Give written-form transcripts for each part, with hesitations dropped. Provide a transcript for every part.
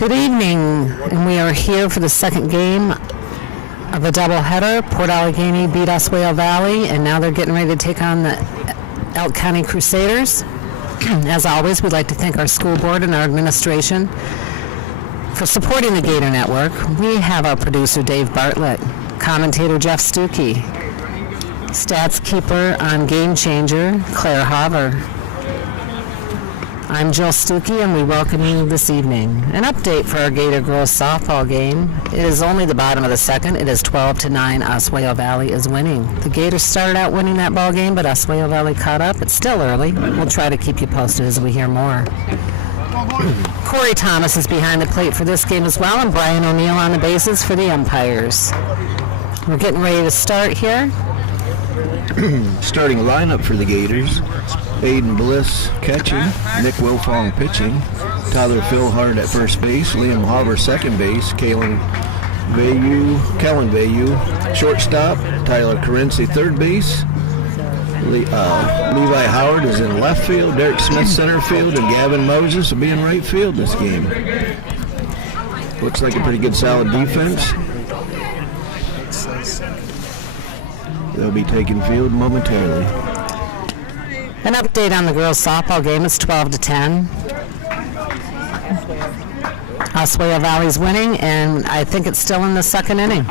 Good evening, and we are here for the second game of a doubleheader. Port Allegany beat Oswego Valley, and now they're getting ready to take on the Elk County Crusaders. As always, we'd like to thank our school board and our administration for supporting the Gator Network. We have our producer, Dave Bartlett, commentator, Jeff Stuckey, stats keeper on Game Changer, Claire Haver. I'm Jill Stuckey, and we welcome you this evening. An update for our Gator girls softball game. It is only the bottom of the second. It is 12-9. Oswego Valley is winning. The Gators started out winning that ball game, but Oswego Valley caught up. It's still early. We'll try to keep you posted as we hear more. Corey Thomas is behind the plate for this game as well, and Brian O'Neill on the bases for the umpires. We're getting ready to start here. Starting lineup for the Gators: Aiden Bliss catching, Nick Wilfong pitching, Tyler Philhart at first base, Liam Hauber second base, Kellen Vayu shortstop, Tyler Carency third base, Levi Howard is in left field, Derek Smith center field, and Gavin Moses will be in right field this game. Looks like a pretty good solid defense. They'll be taking field momentarily. An update on the girls' softball game. It's 12-10. Oswego Valley's winning, and I think it's still in the second inning.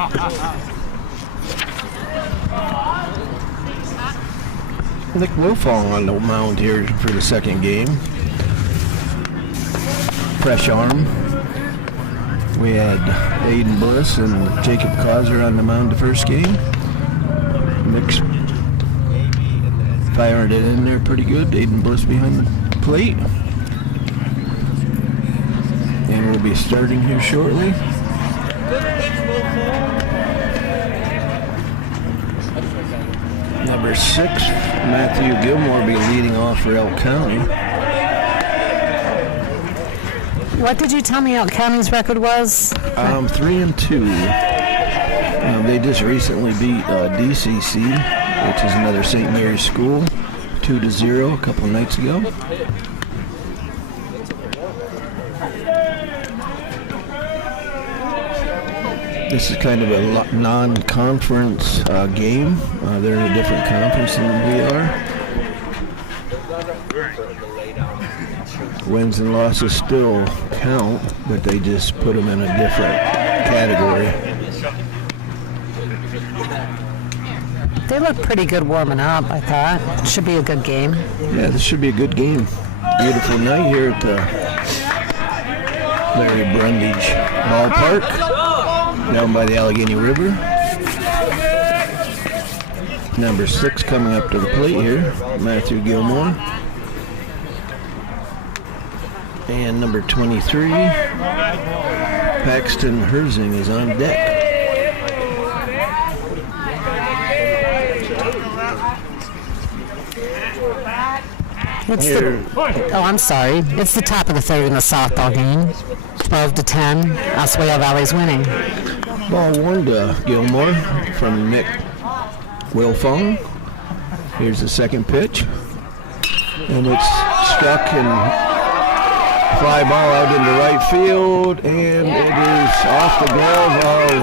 Nick Wilfong on the mound here for the second game. Fresh arm. We had Aiden Bliss and Jacob Causer on the mound the first game. Nick's firing it in there pretty good. Aiden Bliss behind the plate. And we'll be starting here shortly. Number 6, Matthew Gilmore will be leading off for Elk County. What did you tell me Elk County's record was? 3-2. They just recently beat DCC, which is another St. Mary's school, 2-0 a couple of nights ago. This is kind of a non-conference game. They're in a different conference than we are. Wins and losses still count, but they just put them in a different category. They look pretty good warming up, I thought. Should be a good game. Yeah, this should be a good game. Beautiful night here at the Larry Brundage Ballpark down by the Allegany River. Number 6 coming up to the plate here, Matthew Gilmore. And number 23, Paxton Herzing is on deck. I'm sorry. It's the top of the third in the softball game. 12-10. Oswego Valley's winning. Ball 1 to Gilmore from Nick Wilfong. Here's the second pitch. And it's struck and fly ball out into right field. And it is off the glove of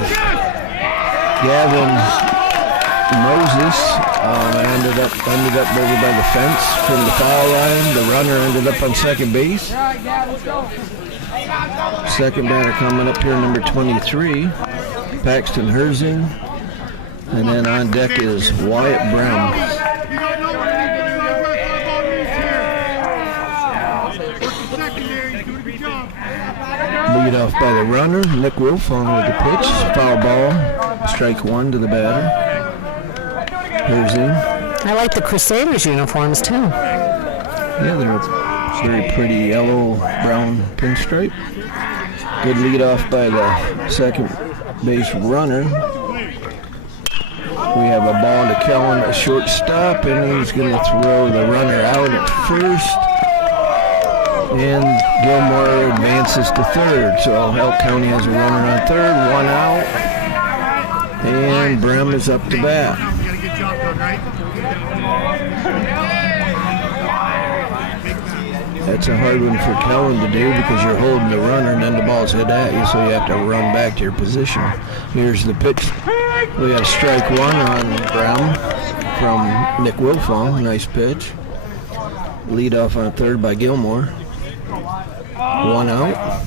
Gavin Moses. Ended up over by the fence from the foul line. The runner ended up on second base. Second batter coming up here, number 23, Paxton Herzing. And then on deck is Wyatt Brown. Lead off by the runner, Nick Wilfong with the pitch. Foul ball, strike 1 to the batter. Herzing. I like the Crusaders uniforms too. Yeah, they're very pretty yellow-brown pinstripe. Good lead off by the second base runner. We have a ball to Kellen, a shortstop, and he's going to throw the runner out at first. And Gilmore advances to third. So Elk County has a runner on third, 1 out. And Brem is up to bat. That's a hard one for Kellen to do because you're holding the runner and then the ball's hit at you, so you have to run back to your position. Here's the pitch. We have strike one on Brown from Nick Wilfong. Nice pitch. Lead off on third by Gilmore. One out.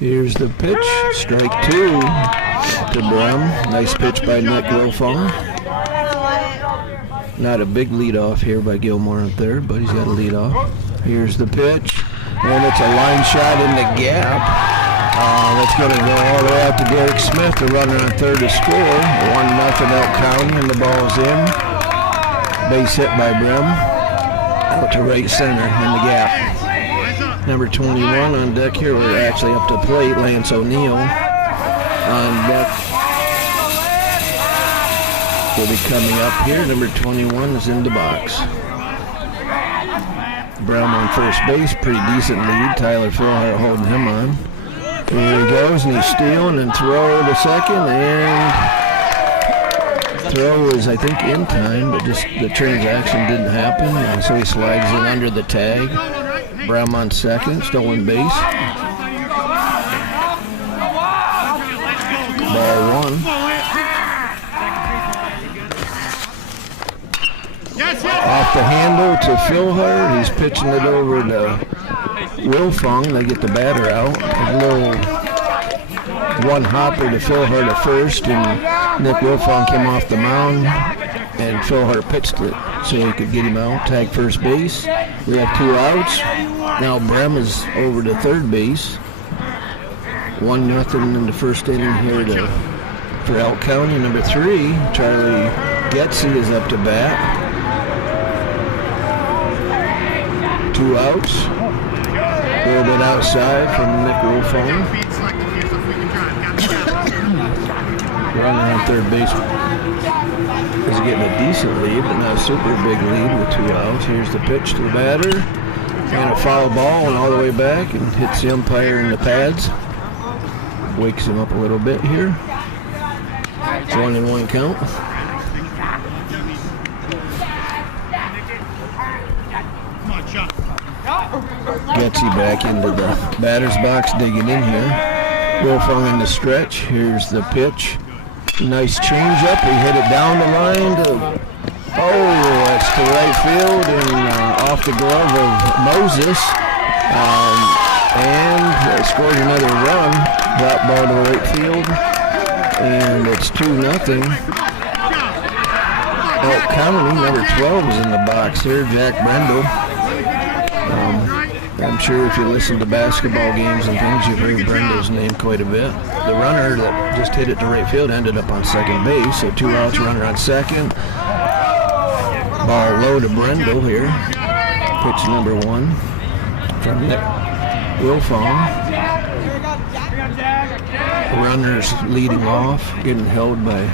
Here's the pitch. Strike two to Brown. Nice pitch by Nick Wilfong. Not a big lead off here by Gilmore on third, but he's got a lead off. Here's the pitch, and it's a line shot in the gap. That's going to go all the way out to Derek Smith, the runner on third to score. 1-0 Elk County, and the ball's in. Base hit by Brem. Out to right center in the gap. Number 21 on deck here. We're actually up to plate. Lance O'Neill on deck. Will be coming up here. Number 21 is in the box. Brown on first base, pretty decent lead. Tyler Philhart holding him on. Here he goes, and he's stealing and throw to second, and throw is, I think, in time, but just the transaction didn't happen, and so he slides in under the tag. Brown on second, stolen base. Ball one. Off the handle to Philhart. He's pitching it over to Wilfong. They get the batter out. A little one hopper to Philhart at first, and Nick Wilfong came off the mound, and Philhart pitched it so he could get him out. Tag first base. We have 2 outs. Now Brem is over to third base. 1-0 in the first inning here for Elk County. Number 3, Charlie Getzy is up to bat. 2 outs. A little bit outside from Nick Wilfong. Runner on third base is getting a decent lead, but not a super big lead with 2 outs. Here's the pitch to the batter. And a foul ball and all the way back and hits the umpire in the pads. Wakes him up a little bit here. 1-1 count. Getsy back into the batter's box, digging in here. Wilfong in the stretch. Here's the pitch. Nice changeup. He hit it down the line to, that's to right field and off the glove of Moses. And scored another run. Drop ball to right field. And it's 2-0. Elk County, number 12 is in the box here, Jack Brendel. I'm sure if you listen to basketball games and things, you've heard Brendel's name quite a bit. The runner that just hit it to right field ended up on second base, so 2 outs, runner on second. Ball low to Brendel here. Pitch number 1 from Nick Wilfong. Runners leading off, getting held by...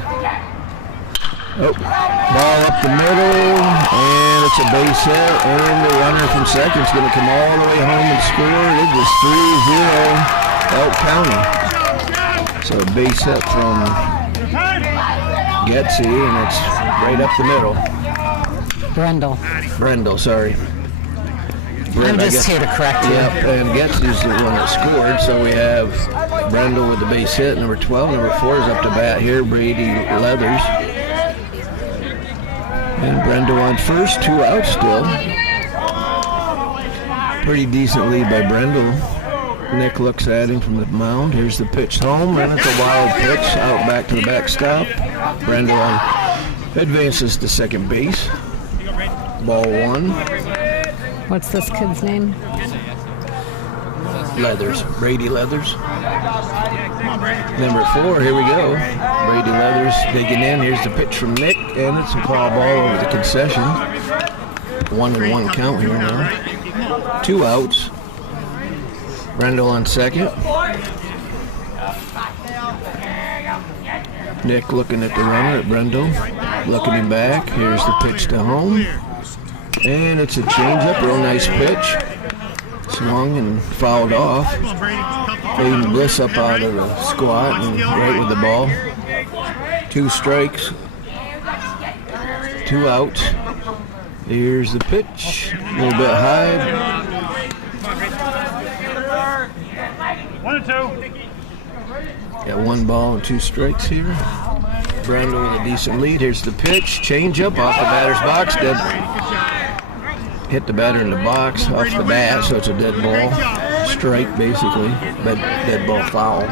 ball up the middle, and it's a base hit, and the runner from second is going to come all the way home and score. It is 3-0 Elk County. So a base hit from Getsy, and it's right up the middle. Brendel, sorry. I'm just here to correct you. Yep, and Getsy's the one that scored, so we have Brendel with the base hit, number 12. Number 4 is up to bat here, Brady Leathers. And Brendel on first, 2 outs still. Pretty decent lead by Brendel. Nick looks at him from the mound. Here's the pitch home, and it's a wild pitch out back to the backstop. Brendel advances to second base. Ball 1. What's this kid's name? Leathers, Brady Leathers. Number 4, here we go. Brady Leathers digging in. Here's the pitch from Nick, and it's a foul ball over the concession. 1-1 count here now. 2 outs. Brendel on second. Nick looking at the runner at Brendel. Looking him back. Here's the pitch to home. And it's a changeup, real nice pitch. Swung and fouled off. Aiden Bliss up out of the squat and right with the ball. 2 strikes. 2 outs. Here's the pitch. A little bit high. 1-2. Got 1 ball and 2 strikes here. Brando with a decent lead. Here's the pitch. Change up off the batter's box. Dead. Hit the batter in the box off the bat, so it's a dead ball. Strike, basically. But dead ball foul.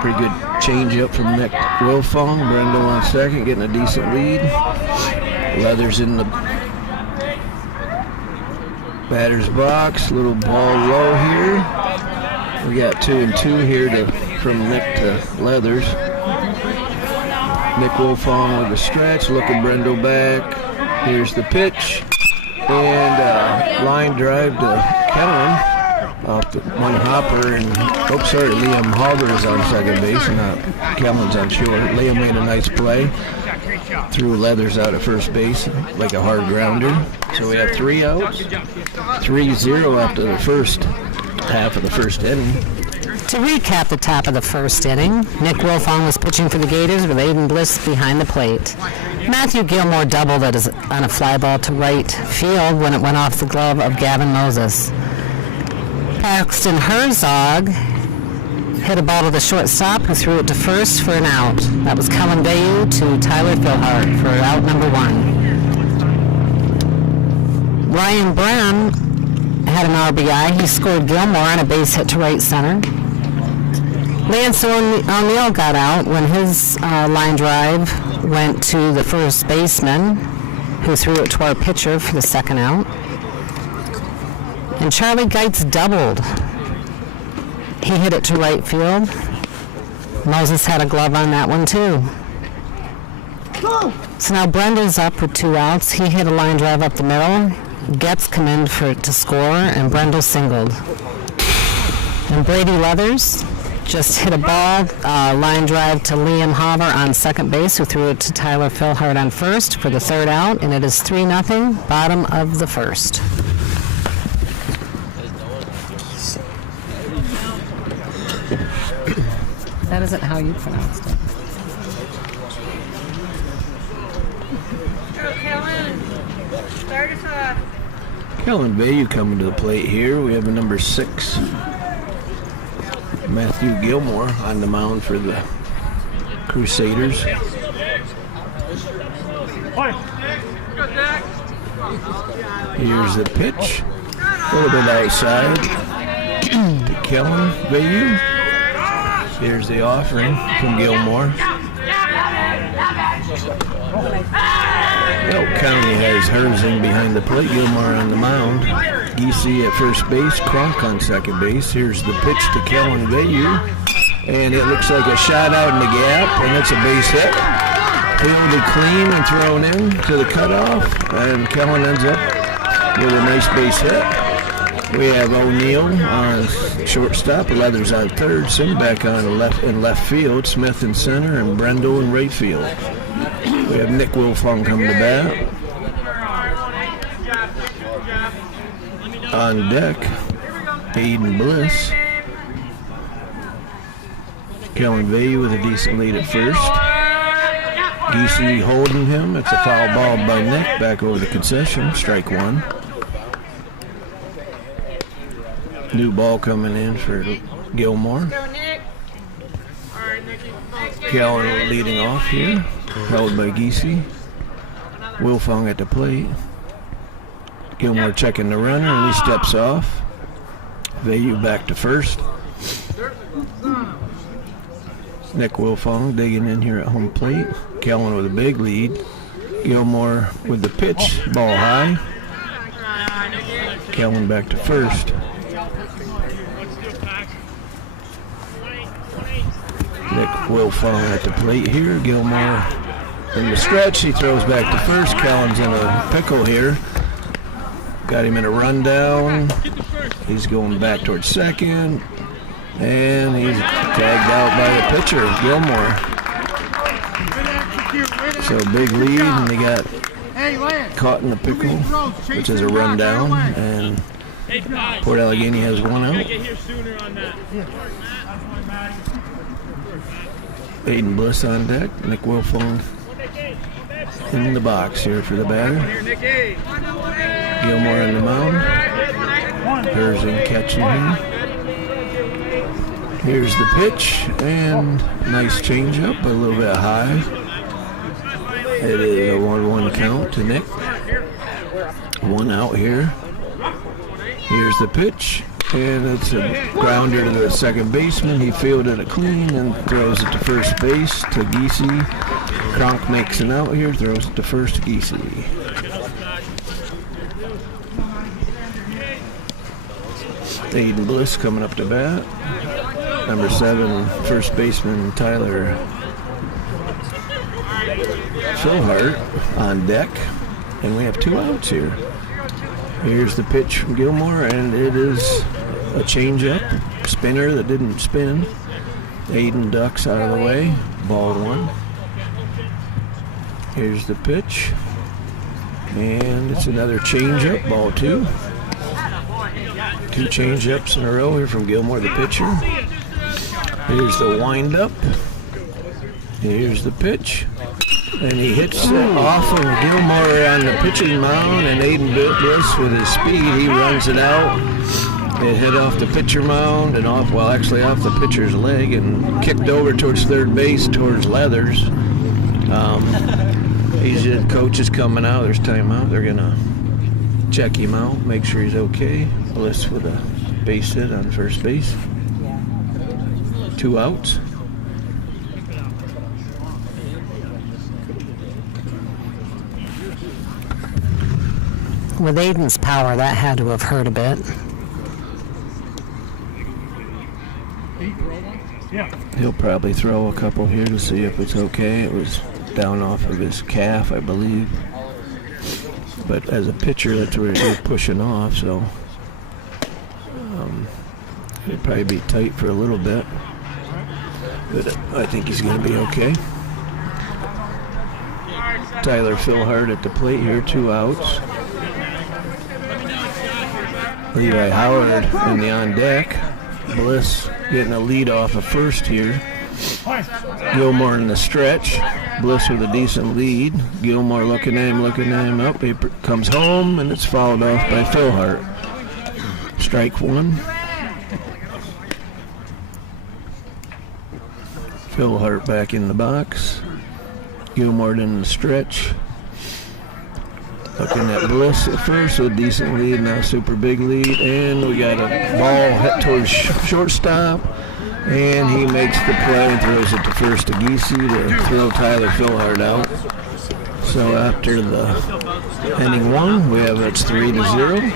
Pretty good change up from Nick Wilfong. Brando on second, getting a decent lead. Leathers in the batter's box. Little ball low here. We got 2-2 here from Nick to Leathers. Nick Wilfong with a stretch, looking Brendo back. Here's the pitch. And line drive to Kellen off the one hopper. And Liam Hauger is on second base, not Kellen's on short. Liam made a nice play. Threw Leathers out at first base like a hard grounder. So we have 3 outs. 3-0 after the first half of the first inning. To recap the top of the first inning, Nick Wilfong was pitching for the Gators with Aiden Bliss behind the plate. Matthew Gilmore doubled it on a fly ball to right field when it went off the glove of Gavin Moses. Paxton Herzog hit a ball to the shortstop, who threw it to first for an out. That was Kellen Bayou to Tyler Philhart for out number 1. Ryan Brown had an RBI. He scored Gilmore on a base hit to right center. Lance O'Neill got out when his line drive went to the first baseman, who threw it to our pitcher for the second out. And Charlie Geitz doubled. He hit it to right field. Moses had a glove on that one too. So now Brenda's up with 2 outs. He hit a line drive up the middle. Getz come in to score, and Brendel singled. And Brady Leathers just hit a ball, line drive to Liam Haver on second base, who threw it to Tyler Philhart on first for the third out, and it is 3-0, bottom of the first. That isn't how you pronounced it. Kellen, start us off. Kellen Bayou coming to the plate here. We have a number 6. Matthew Gilmore on the mound for the Crusaders. Here's the pitch. A little bit outside to Kellen Bayou. Here's the offering from Gilmore. Elk County has Herzing behind the plate. Gilmore on the mound. Geesey at first base. Cronk on second base. Here's the pitch to Kellen Bayou. And it looks like a shot out in the gap, and it's a base hit. Fielded clean and thrown in to the cutoff, and Kellen ends up with a nice base hit. We have O'Neill on shortstop, Leathers on third, Simback on left field, Smith in center, and Brendel in right field. We have Nick Wilfong coming to bat. On deck, Aiden Bliss. Kellen Bayou with a decent lead at first. Geesey holding him. It's a foul ball by Nick. Back over the concession. Strike 1. New ball coming in for Gilmore. Kellen leading off here. Held by Geesey. Wilfong at the plate. Gilmore checking the runner, and he steps off. Bayou back to first. Nick Wilfong digging in here at home plate. Kellen with a big lead. Gilmore with the pitch, ball high. Kellen back to first. Nick Wilfong at the plate here. Gilmore in the stretch. He throws back to first. Kellen's in a pickle here. Got him in a rundown. He's going back towards second. And he's tagged out by the pitcher, Gilmore. So big lead, and they got caught in the pickle, which is a rundown. And Port Allegany has 1 out. Aiden Bliss on deck. Nick Wilfong in the box here for the batter. Gilmore on the mound. Herzing catching him. Here's the pitch, and nice changeup, a little bit high. It is a 1-1 count to Nick. 1 out here. Here's the pitch, and it's a grounder to the second baseman. He fielded it clean and throws it to first base to Giese. Kronk makes an out here, throws it to first to Giese. Aiden Bliss coming up to bat. Number 7, first baseman Tyler Philhart on deck. And we have 2 outs here. Here's the pitch from Gilmore, and it is a changeup spinner that didn't spin. Aiden ducks out of the way. Ball 1. Here's the pitch. And it's another changeup, ball 2. 2 changeups in a row here from Gilmore, the pitcher. Here's the windup. Here's the pitch. And he hits it off of Gilmore on the pitching mound, and Aiden Bliss with his speed, he runs it out. It hit off the pitcher mound and off the pitcher's leg and kicked over towards third base, towards Leathers. The coach is coming out. There's timeout. They're going to check him out, make sure he's okay. Bliss with a base hit on first base. 2 outs. With Aiden's power, that had to have hurt a bit. He'll probably throw a couple here to see if it's okay. It was down off of his calf, I believe. But as a pitcher, that's where he's pushing off, so it'll probably be tight for a little bit. But I think he's going to be okay. Tyler Philhart at the plate here, 2 outs. Levi Howard in the on deck. Bliss getting a lead off of first here. Gilmore in the stretch. Bliss with a decent lead. Gilmore looking at him up. He comes home, and it's fouled off by Philhart. Strike 1. Philhart back in the box. Gilmore in the stretch. Looking at Bliss at first with a decent lead, now super big lead, and we got a ball hit towards shortstop, and he makes the play and throws it to first to Giese to throw Tyler Philhart out. So after the inning 1, we have it's 3-0.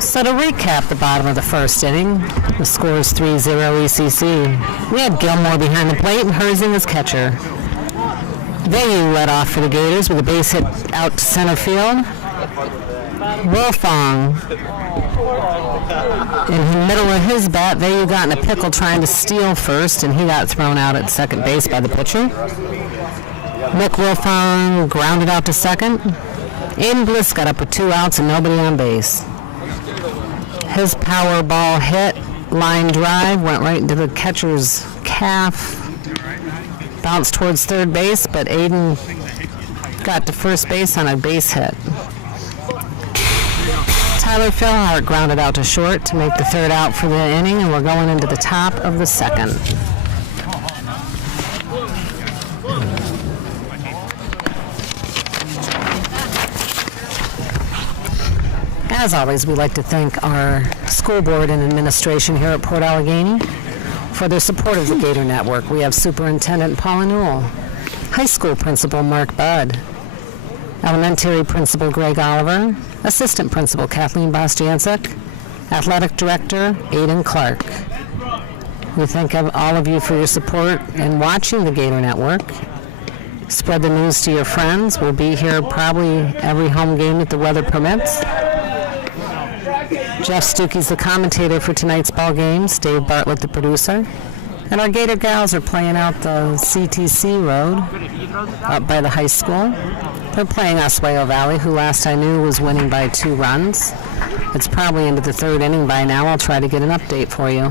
So to recap the bottom of the first inning, the score is 3-0 ECC. We had Gilmore behind the plate and Herzing as catcher. Vayu led off for the Gators with a base hit out to center field. Wolfong, in the middle of his bat, Vayu got in a pickle trying to steal first, and he got thrown out at second base by the pitcher. Nick Wolfong grounded out to second. Aiden Bliss got up with 2 outs and nobody on base. His power ball hit, line drive, went right into the catcher's calf. Bounced towards third base, but Aiden got to first base on a base hit. Tyler Philhart grounded out to short to make the 3rd out for the inning, and we're going into the top of the 2nd. As always, we'd like to thank our school board and administration here at Port Allegany for their support of the Gator Network. We have Superintendent Paula Newell, High School Principal Mark Budd, Elementary Principal Greg Oliver, Assistant Principal Kathleen Bostiansek, Athletic Director Aidan Clark. We thank all of you for your support in watching the Gator Network. Spread the news to your friends. We'll be here probably every home game that the weather permits. Jeff Stuckey's the commentator for tonight's ball games, Dave Bartlett the producer. And our Gator gals are playing out the CTC Road up by the high school. They're playing Oswego Valley, who last I knew was winning by 2 runs. It's probably into the 3rd inning by now. I'll try to get an update for you.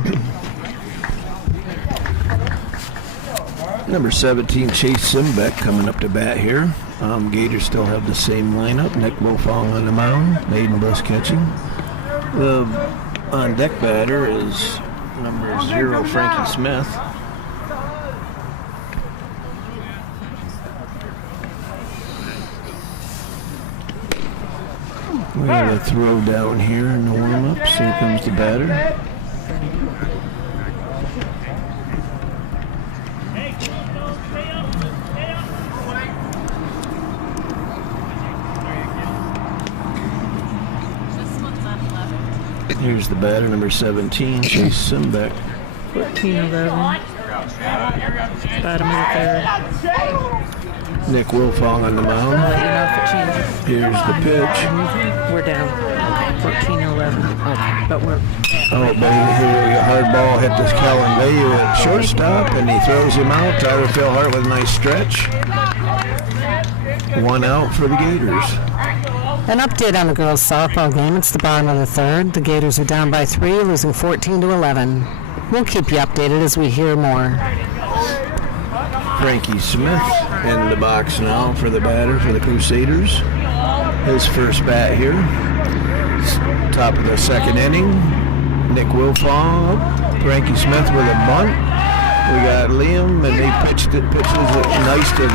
Number 17, Chase Simbeck coming up to bat here. Gators still have the same lineup. Nick Wolfong on the mound. Aiden Bliss catching. The on-deck batter is number 0, Frankie Smith. We have a throw down here in the warm-ups. Here comes the batter. Here's the batter, number 17, Chase Simbeck. 14-11. Bottom of the third. Nick Wilfong on the mound. I'll let you know if it changes. Here's the pitch. We're down. 14-11. Okay, but we're... Oh, baby, here we go. Hard ball hit this Kellen Bayou at shortstop, and he throws him out. Tyler Philhart with a nice stretch. 1 out for the Gators. An update on the girls' softball game. It's the bottom of the third. The Gators are down by 3, losing 14-11. We'll keep you updated as we hear more. Frankie Smith in the box now for the batter for the Crusaders. His first bat here. Top of the second inning. Nick Wilfong. Frankie Smith with a bunt. We got Liam, and he pitches it nice to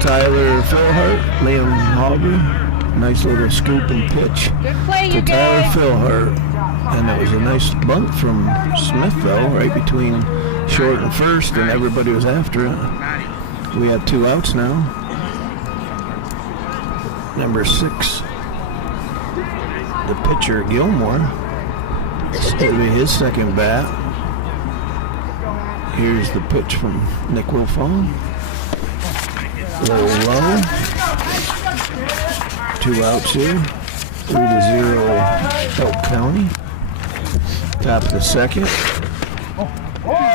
Tyler Philhart. Liam Hauber. Nice little scoop and pitch to Tyler Philhart. And that was a nice bunt from Smith, though, right between short and first, and everybody was after it. We have 2 outs now. Number 6, the pitcher Gilmore. It's going to be his second bat. Here's the pitch from Nick Wilfong. Low. 2 outs here. 3-0 Elk County. Top of the second.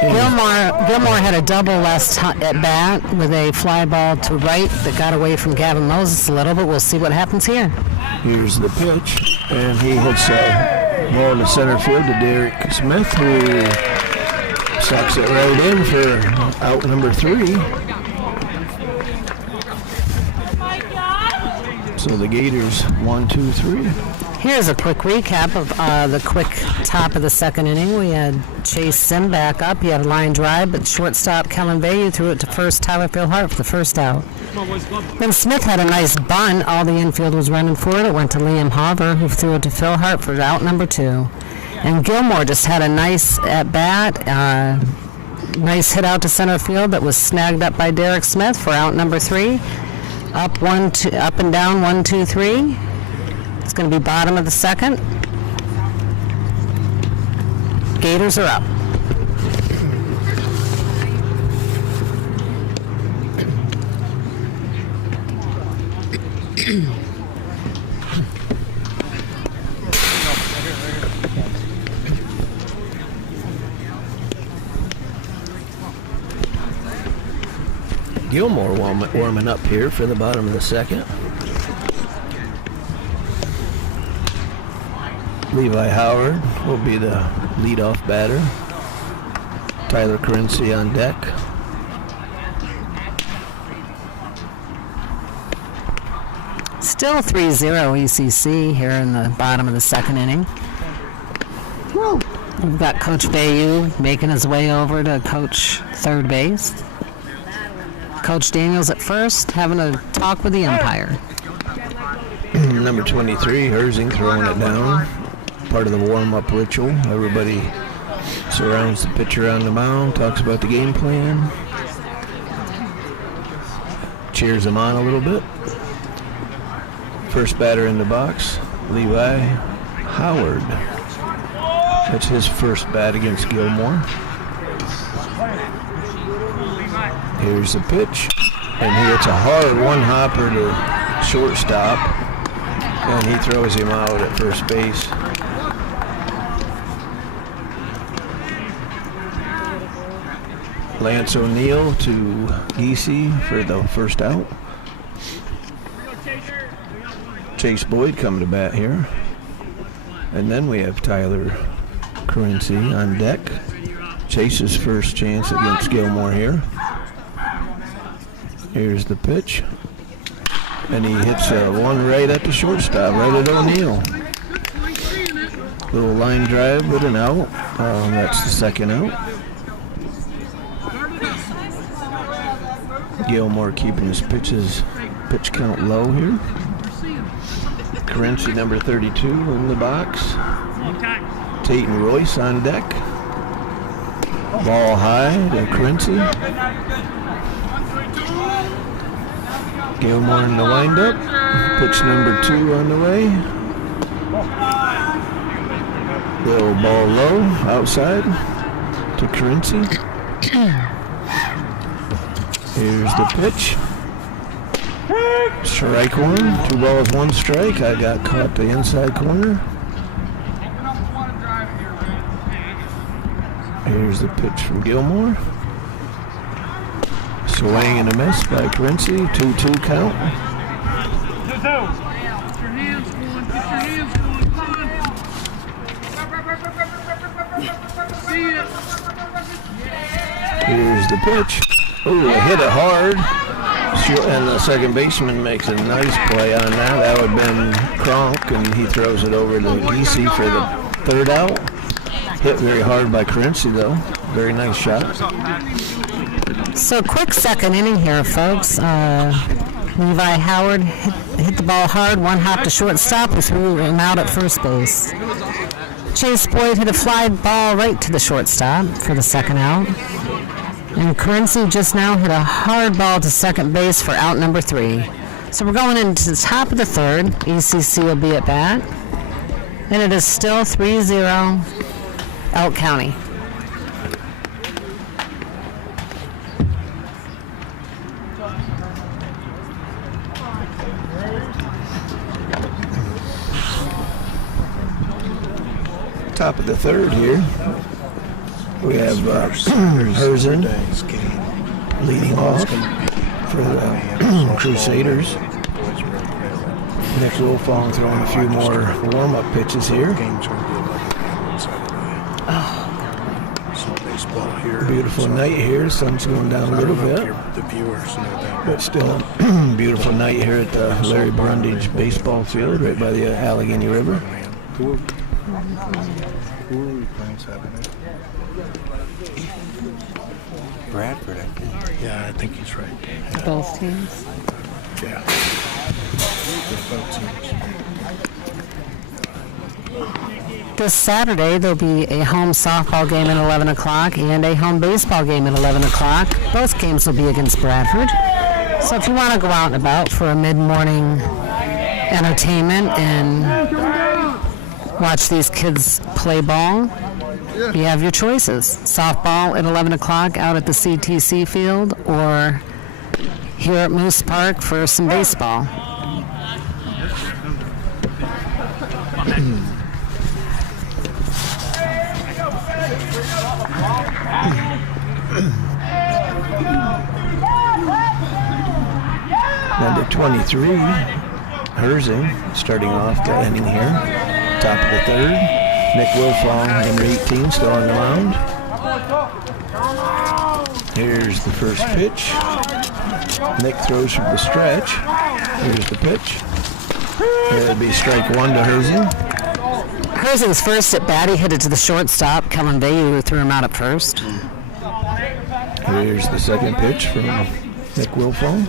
Gilmore had a double last at bat with a fly ball to right that got away from Gavin Moses a little, but we'll see what happens here. Here's the pitch, and he hits a ball in the center field to Derek Smith, who sucks it right in for out number 3. So the Gators 1, 2, 3. Here's a quick recap of the quick top of the second inning. We had Chase Simbeck up. He had a line drive, but shortstop Kellen Bayou threw it to first Tyler Philhart for the first out. Then Smith had a nice bunt. All the infield was running for it. It went to Liam Hauber, who threw it to Philhart for out number 2. And Gilmore just had a nice at-bat, nice hit out to center field that was snagged up by Derek Smith for out number 3. Up and down, 1, 2, 3. It's going to be bottom of the second. Gators are up. Gilmore warming up here for the bottom of the second. Levi Howard will be the leadoff batter. Tyler Currency on deck. Still 3-0 ECC here in the bottom of the second inning. We've got Coach Bayou making his way over to coach third base. Coach Daniels at first, having a talk with the umpire. Number 23, Herzing throwing it down. Part of the warm-up ritual. Everybody surrounds the pitcher on the mound, talks about the game plan, cheers him on a little bit. First batter in the box, Levi Howard. That's his first bat against Gilmore. Here's the pitch, and he hits a hard one-hopper to shortstop, and he throws him out at first base. Lance O'Neill to Geesey for the first out. Chase Boyd coming to bat here. And then we have Tyler Currency on deck. Chase's first chance against Gilmore here. Here's the pitch. And he hits one right at the shortstop, right at O'Neill. Little line drive, but an out. That's the second out. Gilmore keeping his pitch count low here. Currency number 32 in the box. Tate and Royce on deck. Ball high to Currency. Gilmore in the windup. Pitch number 2 on the way. Little ball low outside to Currency. Here's the pitch. Strike one. 2 balls, 1 strike. I got caught the inside corner. Here's the pitch from Gilmore. Swing and a miss by Currency. 2-2 count. Here's the pitch. Ooh, hit it hard. And the second baseman makes a nice play on that. That would have been Kronk, and he throws it over to EC for the third out. Hit very hard by Currency, though. Very nice shot. So quick second inning here, folks. Levi Howard hit the ball hard, 1 hop to shortstop, and threw him out at first base. Chase Boyd hit a fly ball right to the shortstop for the second out. And Currency just now hit a hard ball to second base for out number 3. So we're going into the top of the third. ECC will be at bat. And it is still 3-0 Elk County. Top of the third here. We have Herzen leading off for the Crusaders. Nick Wilfong throwing a few more warm-up pitches here. Beautiful night here. Sun's going down a little bit. But still beautiful night here at the Larry Brundage baseball field right by the Allegany River. Who are we playing Saturday? Bradford, I think. Yeah, I think he's right. Yeah. Both teams? Yeah. Both teams. This Saturday, there'll be a home softball game at 11 o'clock and a home baseball game at 11 o'clock. Both games will be against Bradford. So if you want to go out and about for a mid-morning entertainment and watch these kids play ball, you have your choices. Softball at 11 o'clock out at the CTC field, or here at Moose Park for some baseball. Number 23, Herzen, starting off the inning here. Top of the third. Nick Wilfong, number 18, still on the mound. Here's the first pitch. Nick throws from the stretch. Here's the pitch. It'll be strike 1 to Herzen. Herzen's first at bat, he hit it to the shortstop. Kellen Bayu threw him out at first. Here's the second pitch from Nick Wilfong.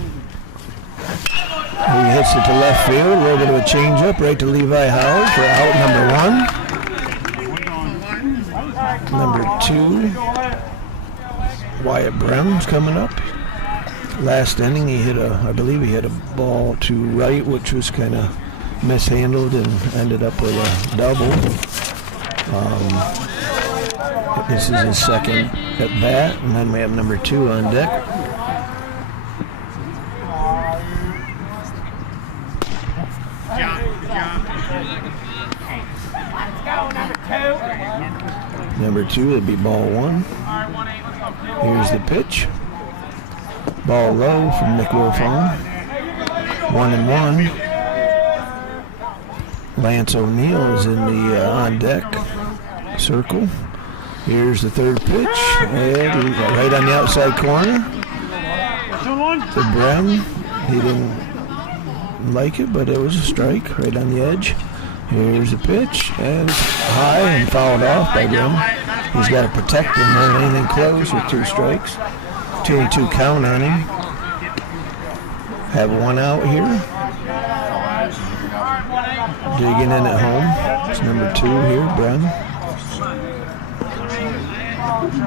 He hits it to left field. A little bit of a changeup right to Levi Howard for out number 1. Number 2, Wyatt Brown's coming up. Last inning, I believe he hit a ball to right, which was kind of mishandled and ended up with a double. This is his second at bat, and then we have number 2 on deck. Number 2 would be ball 1. Here's the pitch. Ball low from Nick Wilfong. 1-1. Lance O'Neill is in the on deck circle. Here's the third pitch. And right on the outside corner. To Bren. He didn't like it, but it was a strike right on the edge. Here's the pitch, and high and fouled off by Grimm. He's got to protect him more than anything close with 2 strikes. 2-2 count on him. Have 1 out here. Digging in at home. It's number 2 here, Bren.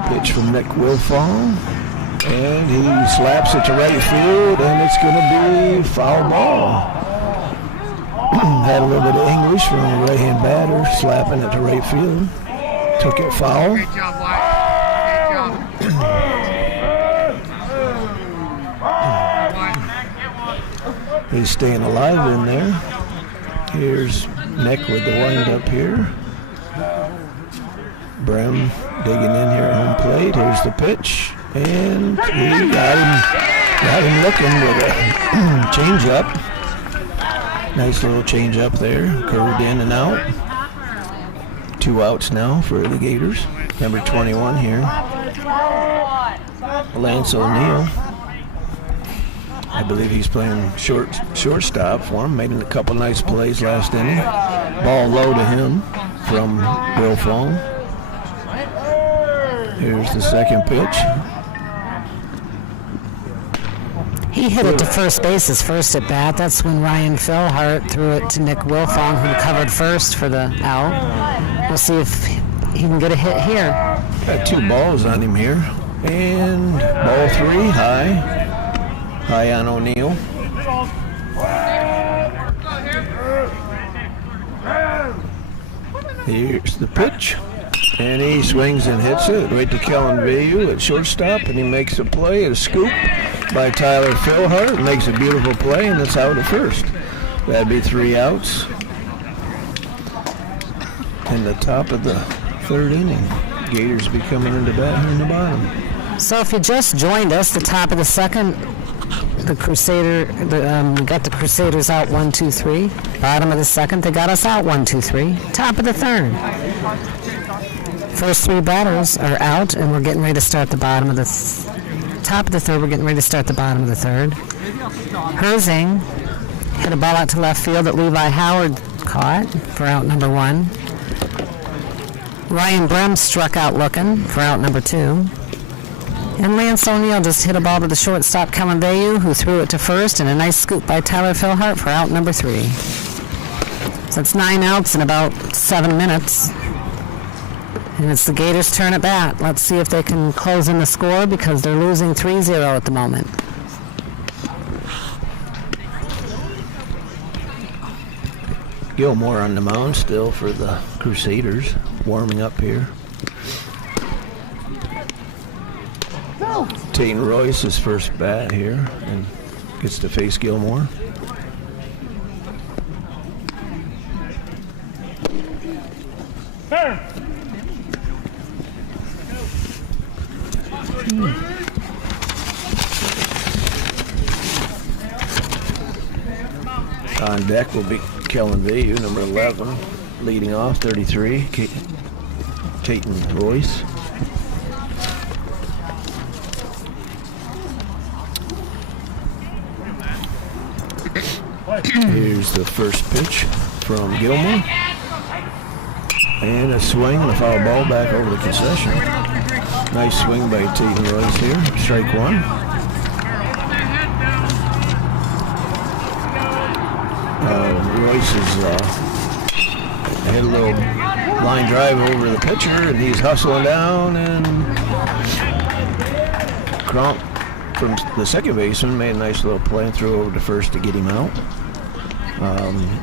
Pitch from Nick Wilfong. And he slaps it to right field, and it's going to be foul ball. Had a little bit of English from the right-hand batter, slapping it to right field. Took it foul. Great job, Wyatt. Great job. He's staying alive in there. Here's Nick with the wind-up here. Brem digging in here at home plate. Here's the pitch. And he got him looking with a change-up. Nice little change-up there. Curved in and out. 2 outs now for the Gators. Number 21 here. Lance O'Neill. I believe he's playing shortstop for him. Made a couple nice plays last inning. Ball low to him from Wilfong. Here's the second pitch. He hit it to first base his first at bat. That's when Ryan Philhart threw it to Nick Wilfong, who covered first for the out. We'll see if he can get a hit here. Got 2 balls on him here. And ball 3, high. High on O'Neill. Here's the pitch. And he swings and hits it right to Kellen Vayu at shortstop, and he makes a play, a scoop by Tyler Philhart, makes a beautiful play, and it's out at first. That'd be 3 outs in the top of the 3rd inning. Gators be coming into bat here in the bottom. So if you just joined us, the top of the 2nd, we got the Crusaders out 1-2-3. Bottom of the 2nd, they got us out 1-2-3. Top of the 3rd. First 3 batters are out, and we're getting ready to start the bottom of the top of the 3rd. We're getting ready to start the bottom of the 3rd. Herzing hit a ball out to left field that Levi Howard caught for out number 1. Ryan Brem struck out looking for out number 2. And Lance O'Neill just hit a ball to the shortstop, Kellen Vayu, who threw it to first, and a nice scoop by Tyler Philhart for out number 3. So it's 9 outs in about 7 minutes. And it's the Gators' turn at bat. Let's see if they can close in the score because they're losing 3-0 at the moment. Gilmore on the mound still for the Crusaders, warming up here. Tate Royce his first bat here and gets to face Gilmore. On deck will be Kellen Vayu, number 11, leading off, 33, Tate Royce. Here's the first pitch from Gilmore. And a swing and a foul ball back over the concession. Nice swing by Tate Royce here, strike 1. Royce has hit a little line drive over the pitcher, and he's hustling down, and Crump from the second baseman made a nice little play and threw over to first to get him out.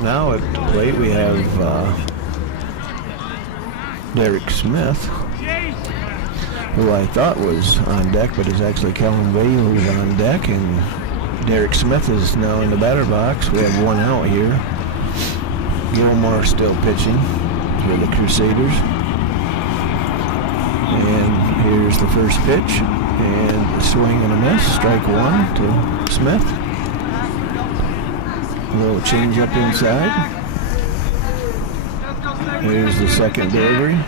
Now at the plate we have Derek Smith, who I thought was on deck, but is actually Kellen Vayu who's on deck, and Derek Smith is now in the batter box. We have 1 out here. Gilmore still pitching for the Crusaders. And here's the first pitch. And a swing and a miss. Strike 1 to Smith. A little change up inside. Here's the second delivery.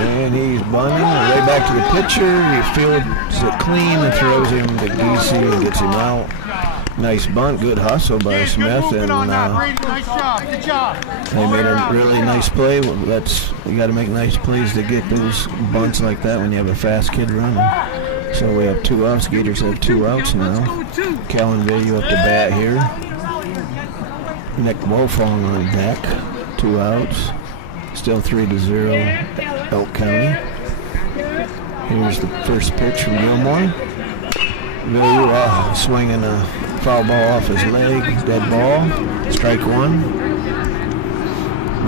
And he's bunting right back to the pitcher. He fields it clean and throws him to Giese and gets him out. Nice bunt, good hustle by Smith, and Nice job. Good job. they made a really nice play. Well, you got to make nice plays to get those bunts like that when you have a fast kid running. So we have 2 outs. Gators have 2 outs now. Kellen Vayu up to bat here. Nick Wolfong on deck, 2 outs. Still 3-0 Elk County. Here's the first pitch from Gilmore. Vayu swinging a foul ball off his leg, dead ball. Strike 1.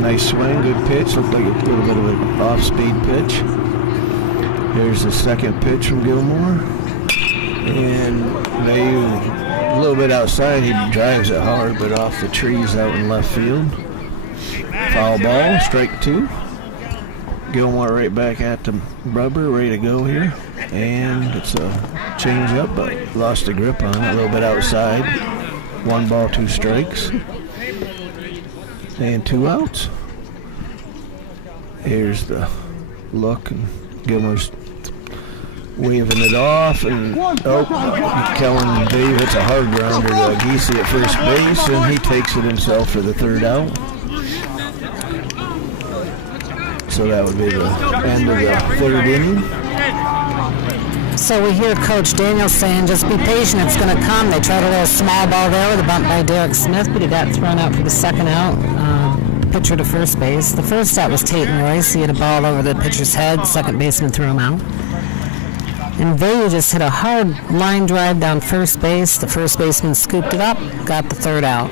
Nice swing, good pitch. Looked like a little bit of an off-speed pitch. Here's the second pitch from Gilmore. And Vayu, a little bit outside, he drives it hard, but off the trees out in left field. Foul ball, strike 2. Gilmore right back at the rubber, ready to go here. And it's a change up, but lost the grip on it, a little bit outside. 1 ball, 2 strikes. And 2 outs. Here's the look, and Gilmore's waving it off, and Kellen Dave hits a hard grounder to Giese at first base, and he takes it himself for the 3rd out. So that would be the end of the 3rd inning. So we hear Coach Daniel saying, just be patient, it's going to come. They tried a little small ball there with a bump by Derek Smith, but he got thrown out for the 2nd out. Pitcher to first base. The first out was Tatum Royce. He hit a ball over the pitcher's head. Second baseman threw him out. And Vayu just hit a hard line drive down first base. The first baseman scooped it up, got the 3rd out.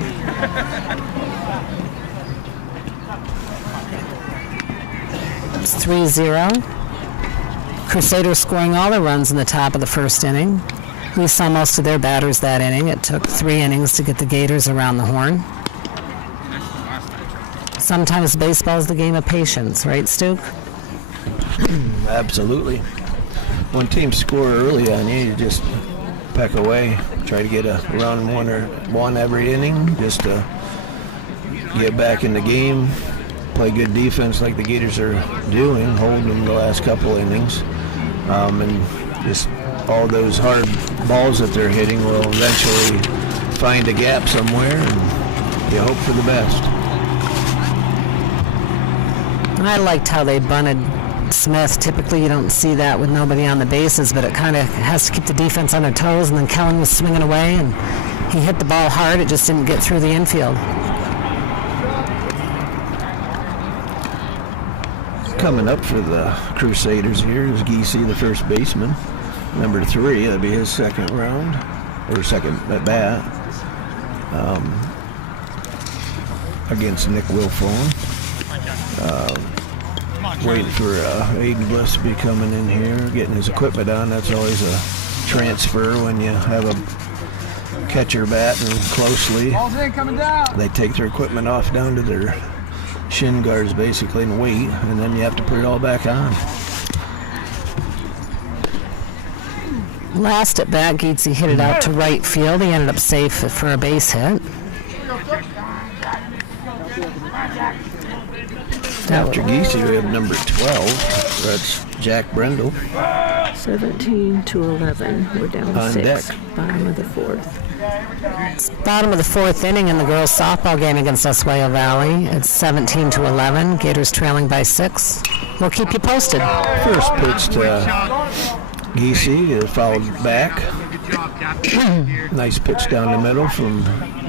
It's 3-0. Crusaders scoring all the runs in the top of the 1st inning. We saw most of their batters that inning. It took 3 innings to get the Gators around the horn. Sometimes baseball is the game of patience, right, Stu? Absolutely. When teams score early on you, you just peck away. Try to get a run, one every inning, just to get back in the game. Play good defense like the Gators are doing, holding them the last couple innings. And just all those hard balls that they're hitting will eventually find a gap somewhere, and you hope for the best. I liked how they bunted Smith. Typically you don't see that with nobody on the bases, but it kind of has to keep the defense on their toes, and then Kellen was swinging away, and he hit the ball hard. It just didn't get through the infield. Coming up for the Crusaders here is Giese, the first baseman. Number 3, that'd be his 2nd round, or 2nd at bat, against Nick Wilfone. Waiting for Aiden Bliss to be coming in here, getting his equipment on. That's always a transfer when you have a catcher batting closely. Ball's in, coming down. They take their equipment off down to their shin guards basically and wait, and then you have to put it all back on. Last at bat, Giese hit it out to right field. He ended up safe for a base hit. After Giese, we have number 12. That's Jack Brendel. 17-11. We're down On 6. deck. Bottom of the 4th. It's bottom of the 4th inning in the girls' softball game against Oswego Valley. It's 17-11. Gators trailing by 6. We'll keep you posted. First pitch to Giese, fouled back. Nice pitch down the middle from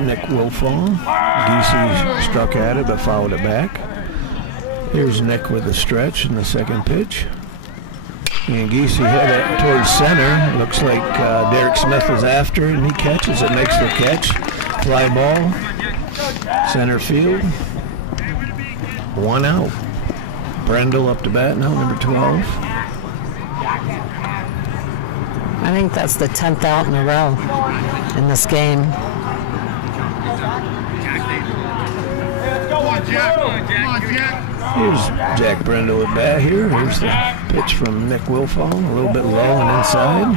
Nick Wilfone. Giese struck at it but fouled it back. Here's Nick with the stretch in the 2nd pitch. And Giese hit it towards center. Looks like Derek Smith is after it, and he catches it, makes the catch. Fly ball, center field. 1 out. Brendel up to bat now, number 12. I think that's the 10th out in a row in this game. Come on, Jack. Come on, Jack. Here's Jack Brendel at bat here. Here's the pitch from Nick Wilfone, a little bit low and inside.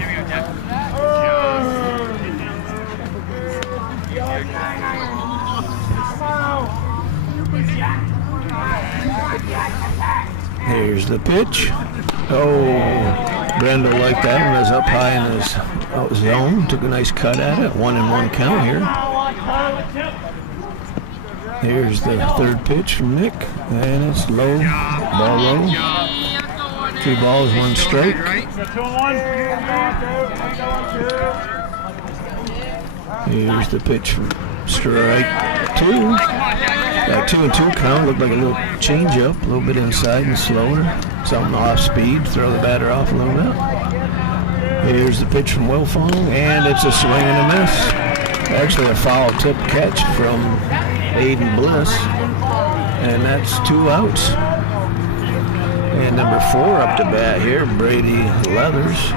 Here's the pitch. Oh, Brendel liked that one. Was up high in his zone. Took a nice cut at it. 1-1 count here. Here's the third pitch from Nick, and it's low, ball low. 2 balls, 1 strike. Here's the pitch from strike 2. Got 2-2 count. Looked like a little change up, a little bit inside and slower. Something off speed, throw the batter off a little bit. Here's the pitch from Wilfong, and it's a swing and a miss. Actually a foul tip catch from Aiden Bliss, and that's 2 outs. And number 4 up to bat here, Brady Leathers.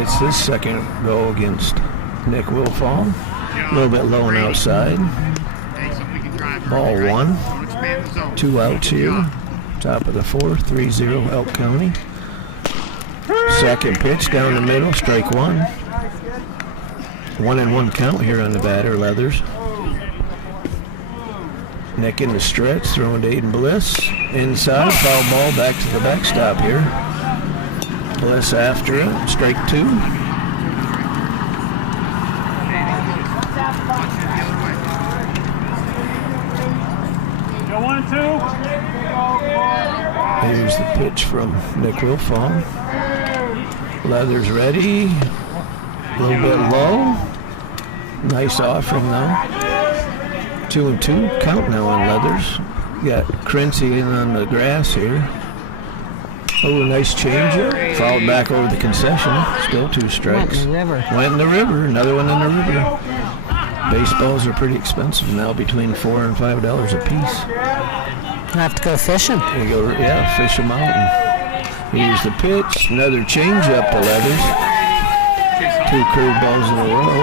It's his second go against Nick Wilfong. A little bit low and outside. Ball 1. 2 outs here. Top of the 4th, 3-0 Elk County. Second pitch down the middle, strike 1. 1-1 count here on the batter, Leathers. Nick in the stretch, throwing to Aiden Bliss. Inside, foul ball back to the backstop here. Bliss after it, strike 2. Go 1-2. Here's the pitch from Nick Wilfong. Leathers ready. A little bit low. Nice offering though. 2-2 count now on Leathers. Got Crency in on the grass here. Oh, nice changeup. Fouled back over the concession. Still 2 strikes. Went in the river. Another one in the river. Baseballs are pretty expensive now, between $4 and $5 a piece. I have to go fishing. We go, yeah, fish them out. And here's the pitch. Another changeup to Leathers. 2 curveballs in a row.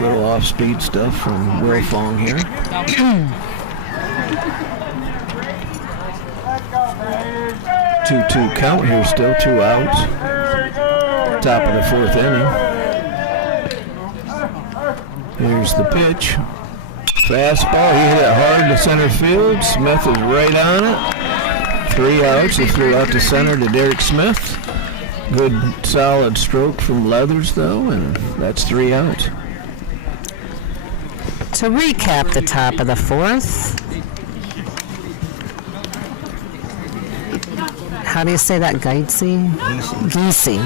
Little off-speed stuff from Wilfong here. 2-2 count here, still 2 outs. Top of the 4th inning. Here's the pitch. Fastball, he hit it hard to center field. Smith is right on it. 3 outs, he threw out to center to Derek Smith. Good solid stroke from Leathers though, and that's 3 outs. To recap the top of the 4th. How do you say that, Geisey? Geesey.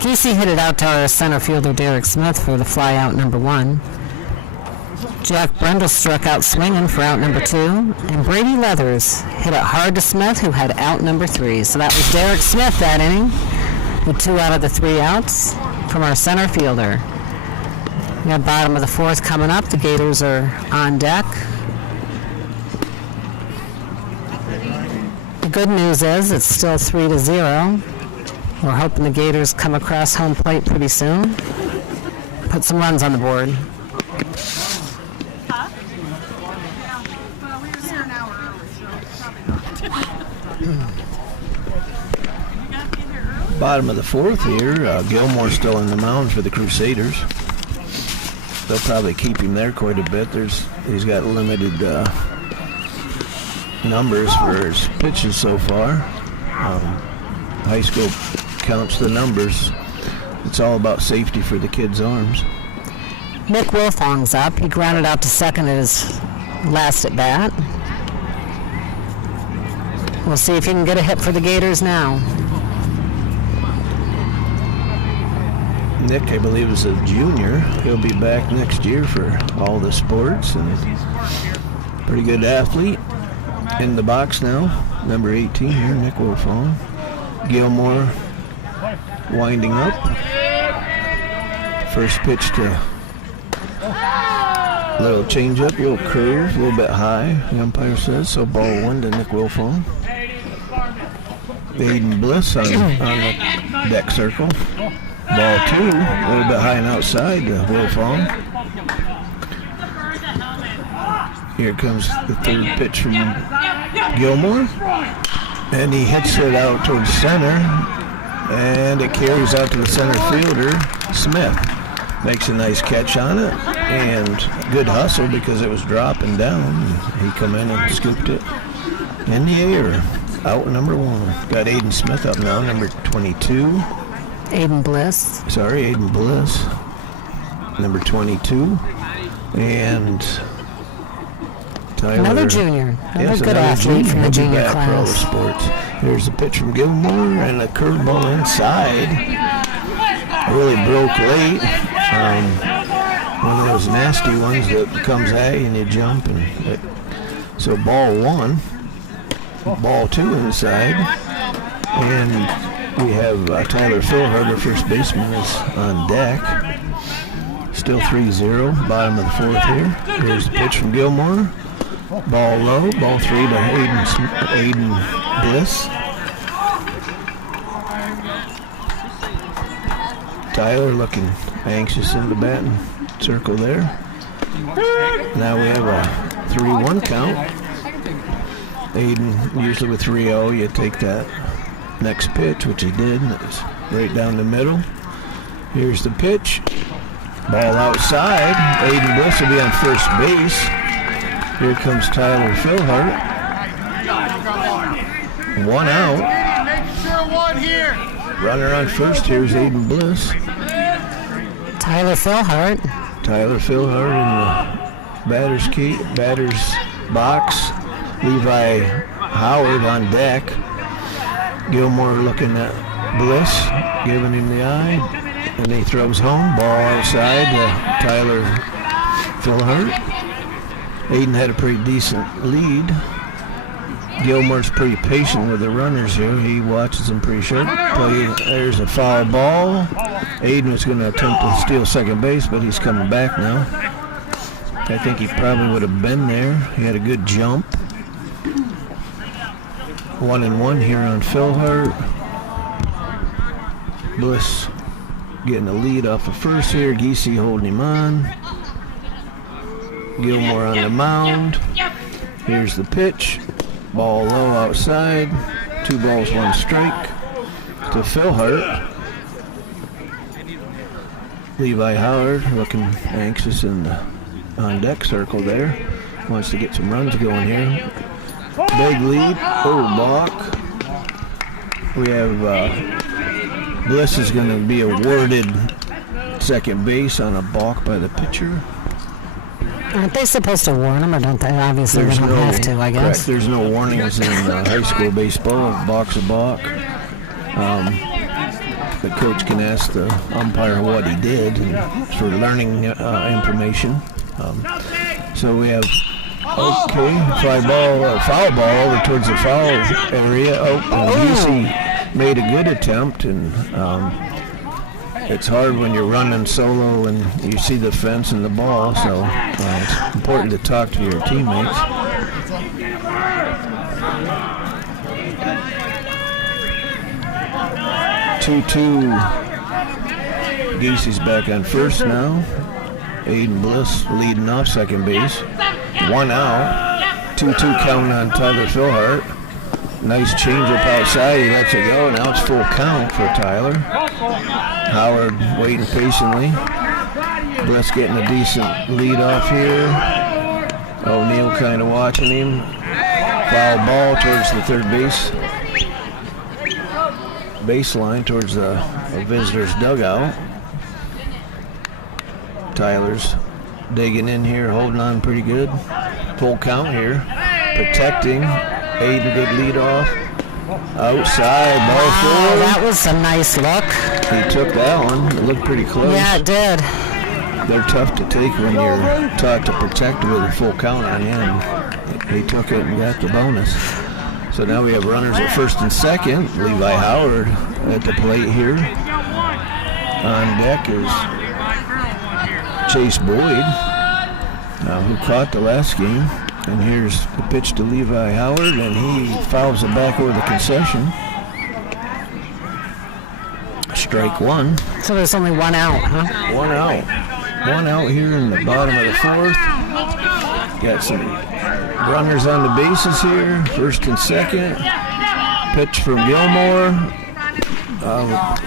Geesey hit it out to our center fielder, Derek Smith, for the fly out number 1. Jack Brendel struck out swinging for out number 2. And Brady Leathers hit it hard to Smith, who had out number 3. So that was Derek Smith that inning, with 2 out of the 3 outs from our center fielder. We got bottom of the 4th coming up. The Gators are on deck. The good news is it's still 3-0. We're hoping the Gators come across home plate pretty soon. Put some runs on the board. Bottom of the 4th here, Gilmore's still in the mound for the Crusaders. They'll probably keep him there quite a bit. He's got limited numbers for his pitches so far. High school counts the numbers. It's all about safety for the kids' arms. Nick Wilfong's up. He grounded out to second at his last at bat. We'll see if he can get a hit for the Gators now. Nick, I believe, is a junior. He'll be back next year for all the sports, and pretty good athlete. In the box now, number 18 here, Nick Wilfong. Gilmore winding up. First pitch to little changeup, little curve, a little bit high, the umpire says, so ball 1 to Nick Wilfong. Aiden Bliss on the deck circle. Ball 2, a little bit high and outside to Wilfong. Here comes the third pitch from Gilmore. And he hits it out towards center. And it carries out to the center fielder, Smith. Makes a nice catch on it. And good hustle because it was dropping down. He come in and scooped it. In the air. Out number 1. Got Aiden Smith up now, number 22. Aiden Bliss. Sorry, Aiden Bliss. Number 22. And Tyler. Another junior. Another good another athlete from the He'll be junior back for all the class. sports. Here's the pitch from Gilmore and a curveball inside. Really broke late. One of those nasty ones that comes at you and you jump. So ball 1. Ball 2 inside. And we have Tyler Philhart, our first baseman, is on deck. Still 3-0, bottom of the 4th here. Here's the pitch from Gilmore. Ball low, ball 3 to Aiden Bliss. Tyler looking anxious in the batting circle there. Now we have a 3-1 count. Aiden, usually with 3-0, you take that next pitch, which he did, and it was right down the middle. Here's the pitch. Ball outside. Aiden Bliss will be on first base. Here comes Tyler Philhart. 1 out. Runner on first. Here's Aiden Bliss. Tyler Philhart. Tyler Philhart in the batter's box. Levi Howard on deck. Gilmore looking at Bliss, giving him the eye, and he throws home. Ball outside to Tyler Philhart. Aiden had a pretty decent lead. Gilmore's pretty patient with the runners here. He watches them pretty sharp. There's a foul ball. Aiden was going to attempt to steal second base, but he's coming back now. I think he probably would have been there. He had a good jump. 1-1 here on Philhart. Bliss getting the lead off of first here. Giese holding him on. Gilmore on the mound. Here's the pitch. Ball low outside. 2 balls, 1 strike to Philhart. Levi Howard looking anxious in the on deck circle there. Wants to get some runs going here. Big lead. Oh, balk. We have Bliss is going to be awarded second base on a balk by the pitcher. Aren't they supposed to warn them, or don't they? Obviously, they don't have to, I guess. Correct. There's no warnings in high school baseball. Balk's a balk. The coach can ask the umpire what he did for learning information. So we have foul ball over towards the foul area. Giese made a good attempt, and it's hard when you're running solo and you see the fence and the ball, so it's important to talk to your teammates. Two. Giese's back on first now. Aiden Bliss leading off second base. 1 out. 2-2 count on Tyler Philhart. Nice changeup outside. He lets it go. Now it's full count for Tyler. Howard waiting patiently. Bliss getting a decent lead off here. O'Neal kind of watching him. Foul ball towards the third baseline, towards the visitor's dugout. Tyler's digging in here, holding on pretty good. Full count here. Protecting. Aiden, good lead off. Outside, ball forward. That was a nice look. He took that one. It looked pretty close. Yeah, it did. They're tough to take when you're taught to protect with a full count on him. He took it and got the bonus. So now we have runners at first and second. Levi Howard at the plate here. On deck is Chase Boyd, who caught the last game. And here's the pitch to Levi Howard, and he fouls it back over the concession. Strike 1. So there's only 1 out, huh? 1 out. 1 out here in the bottom of the 4th. Got some runners on the bases here, first and second. Pitch from Gilmore.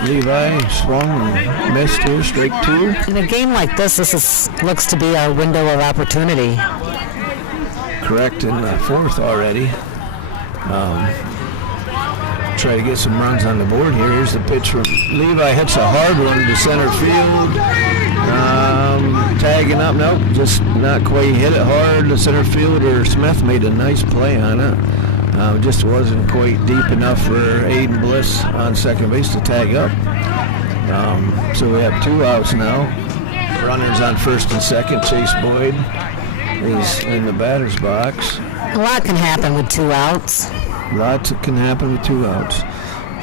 Levi swung and missed here, strike 2. In a game like this looks to be our window of opportunity. Correct in the 4th already. Try to get some runs on the board here. Here's the pitch from Levi. Hits a hard one to center field. Tagging up. Nope, just not quite hit it hard. The center fielder Smith made a nice play on it. Just wasn't quite deep enough for Aiden Bliss on second base to tag up. So we have 2 outs now. Runners on first and second. Chase Boyd is in the batter's box. A lot can happen with 2 outs. Lots can happen with 2 outs.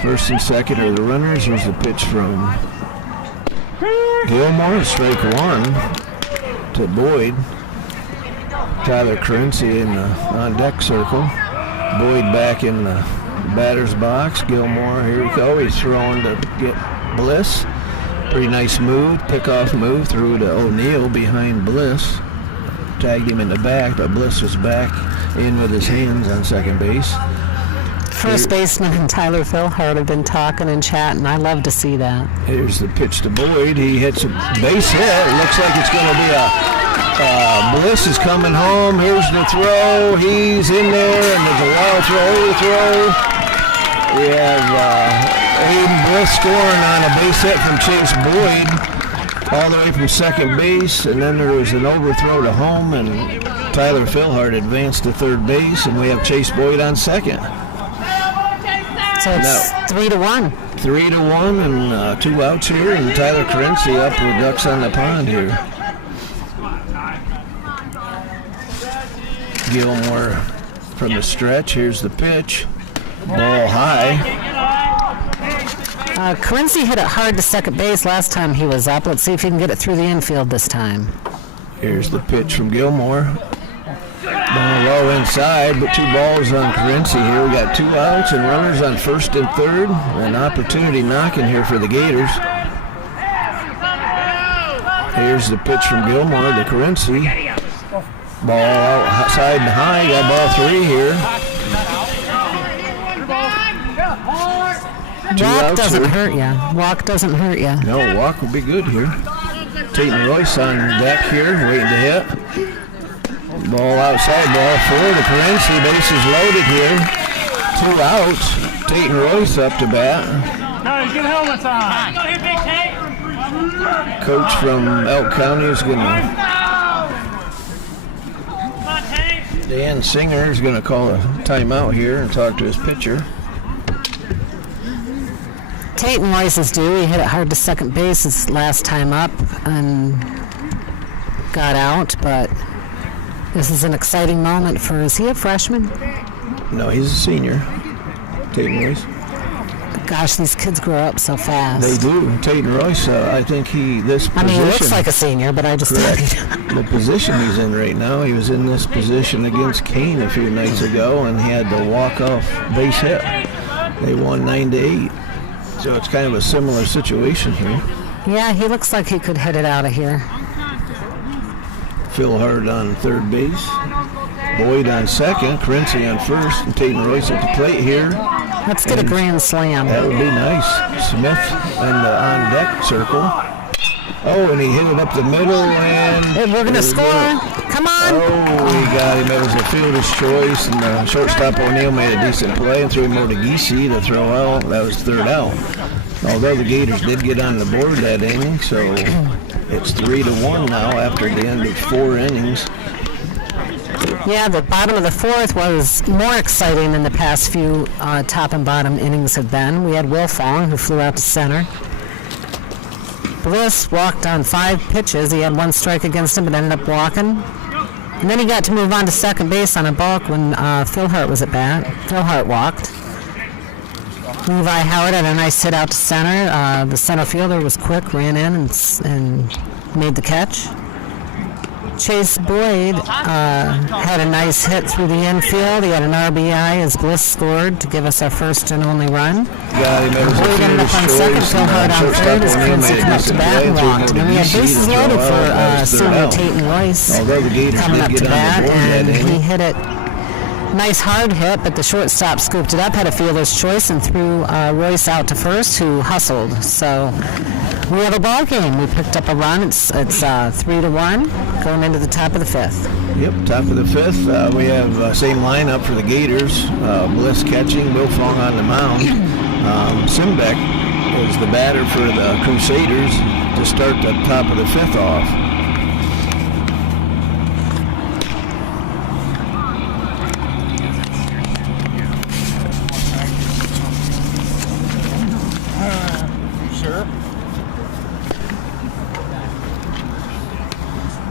First and second are the runners. Here's the pitch from Gilmore. Strike 1 to Boyd. Tyler Currency in the on-deck circle. Boyd back in the batter's box. Gilmore, here we go. He's throwing to get Bliss. Pretty nice move, pickoff move through to O'Neill behind Bliss. Tagged him in the back, but Bliss was back in with his hands on second base. First baseman and Tyler Philhart have been talking and chatting. I love to see that. Here's the pitch to Boyd. He hits a base hit. Looks like it's going to be Bliss is coming home. Here's the throw. He's in there, and there's a wild throw. We have Aiden Bliss scoring on a base hit from Chase Boyd all the way from second base, and then there was an overthrow to home, and Tyler Philhart advanced to third base, and we have Chase Boyd on second. So it's 3-1. 3-1 and 2 outs here, and Tyler Currency up with ducks on the pond here. Gilmore from the stretch. Here's the pitch. Ball high. Currency hit it hard to second base last time he was up. Let's see if he can get it through the infield this time. Here's the pitch from Gilmore. Ball low inside, but 2 balls on Currency here. We got 2 outs and runners on first and third. An opportunity knocking here for the Gators. Here's the pitch from Gilmore to Currency. Ball outside and high. Got ball 3 here. Walk doesn't hurt you. Walk doesn't hurt you. No, walk will be good here. Tatum Royce on deck here, waiting to hit. Ball outside, ball 4 to Currency. Bases loaded here. 2 outs. Tatum Royce up to bat. Guys, get helmets on. Coach from Elk County is going to... Dan Singer is going to call a timeout here and talk to his pitcher. Tatum Royce is due. He hit it hard to second base his last time up and got out, but this is an exciting moment for, is he a freshman? No, he's a senior. Tatum Royce. Gosh, these kids grow up so fast. They do. Tatum Royce, I think he looks like a senior, but I just the position he's in right now, he was in this position against Kane a few nights ago, and he had the walk-off base hit. They won 9-8. So it's kind of a similar situation here. Yeah, he looks like he could hit it out of here. Philhart on third base. Boyd on second. Currency on first. And Tatum Royce at the plate here. Let's get a grand slam. That would be nice. Smith in the on-deck circle. Oh, and he hit it up the middle, and... Hey, we're going to score. Come on. Oh, he got him. It was a fielder's choice, and the shortstop O'Neill made a decent play and threw him over to Giese to throw out. That was third out. Although the Gators did get on the board that inning, so it's 3-1 now after the end of 4 innings. Yeah, the bottom of the 4th was more exciting than the past few top and bottom innings have been. We had Will Fong, who flew out to center. Bliss walked on 5 pitches. He had 1 strike against him, but ended up walking. And then he got to move on to second base on a balk when Philhart was at bat. Philhart walked. Levi Howard had a nice hit out to center. The center fielder was quick, ran in and made the catch. Chase Boyd had a nice hit through the infield. He had an RBI as Bliss scored to give us our first and only run. Got him. It was Boyd ended up on second, Philhart on third as Currency come up to bat and walked. And then we had bases loaded for senior Tatum Royce coming up to bat, and he hit it Nice hard hit, but the shortstop scooped it up, had a fielder's choice, and threw Royce out to first, who hustled. So we have a ball game. We picked up a run. It's 3-1 going into the top of the fifth. Yep, top of the fifth. We have same lineup for the Gators. Bliss catching, Will Fong on the mound. Simbeck is the batter for the Crusaders to start the top of the fifth off.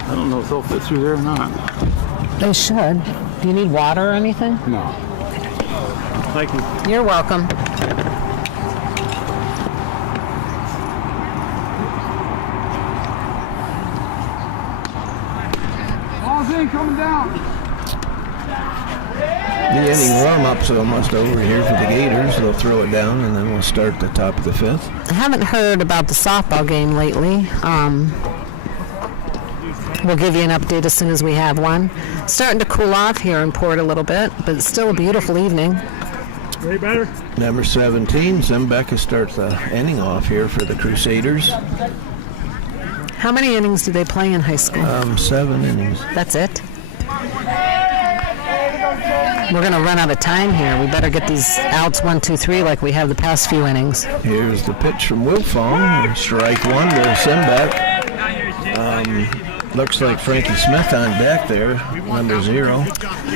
I don't know if they'll fit through there or not. They should. Do you need water or anything? No. Thank you. You're welcome. Ball's in, coming down. The inning warm-up's almost over here for the Gators. They'll throw it down, and then we'll start the top of the fifth. I haven't heard about the softball game lately. We'll give you an update as soon as we have one. Starting to cool off here in Port a little bit, but it's still a beautiful evening. Way better? Number 17, Simbeck starts the inning off here for the Crusaders. How many innings do they play in high school? 7 innings. That's it? We're going to run out of time here. We better get these outs 1, 2, 3 like we have the past few innings. Here's the pitch from Will Fong. Strike one to Simbeck. Looks like Frankie Smith on deck there, number 0.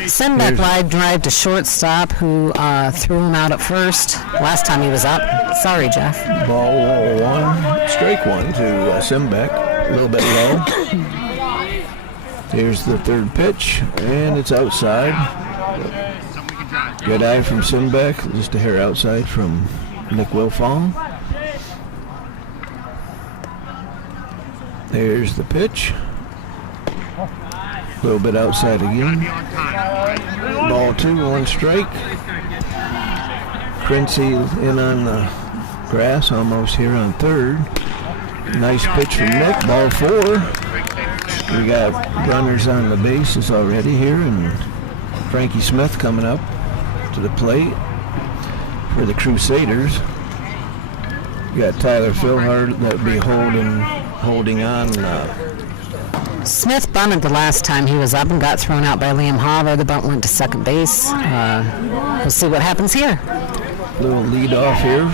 Simbeck live drive to shortstop, who threw him out at first last time he was up. Sorry, Jeff. Ball 1, strike 1 to Simbeck. A little bit low. Here's the third pitch, and it's outside. Good eye from Simbeck, just a hair outside from Nick Wilfong. There's the pitch. A little bit outside again. Ball 2, 1 strike. Quincy in on the grass, almost here on third. Nice pitch from Nick. Ball 4. We got runners on the bases already here, and Frankie Smith coming up to the plate for the Crusaders. We got Tyler Philhart that'll be holding on. Smith bunted the last time he was up and got thrown out by Liam Hauver. The bunt went to second base. We'll see what happens here. Little lead off here.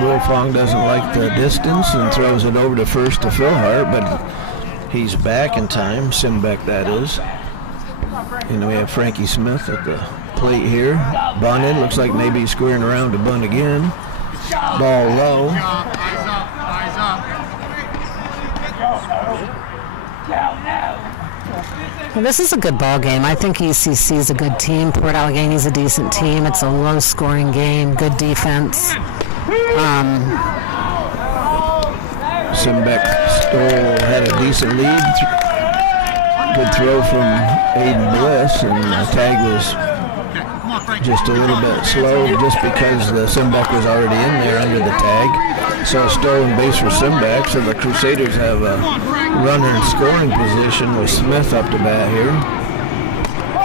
Will Fong doesn't like the distance and throws it over to first to Philhart, but he's back in time. Simbeck, that is. And we have Frankie Smith at the plate here. Bunted. Looks like maybe he's squaring around to bunt again. Ball low. Well, this is a good ball game. I think ECC is a good team. Port Allegany is a decent team. It's a low-scoring game. Good defense. Simbeck had a decent lead. Good throw from Aiden Bliss, and the tag was just a little bit slow just because the Simbeck was already in there under the tag. So a stolen base for Simbeck, so the Crusaders have a runner in scoring position with Smith up to bat here.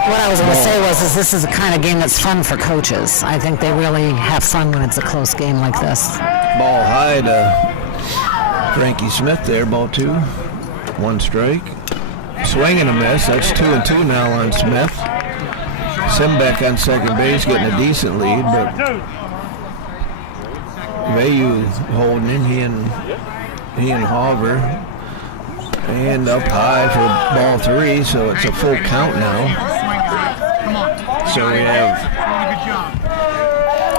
What I was going to say was this is the kind of game that's fun for coaches. I think they really have fun when it's a close game like this. Ball high to Frankie Smith there, ball 2, 1 strike. Swing and a miss, that's 2-2 now on Smith. Simbeck on second base getting a decent lead, but Vayu holding in, he and Hauver. And up high for ball 3, so it's a full count now. So we have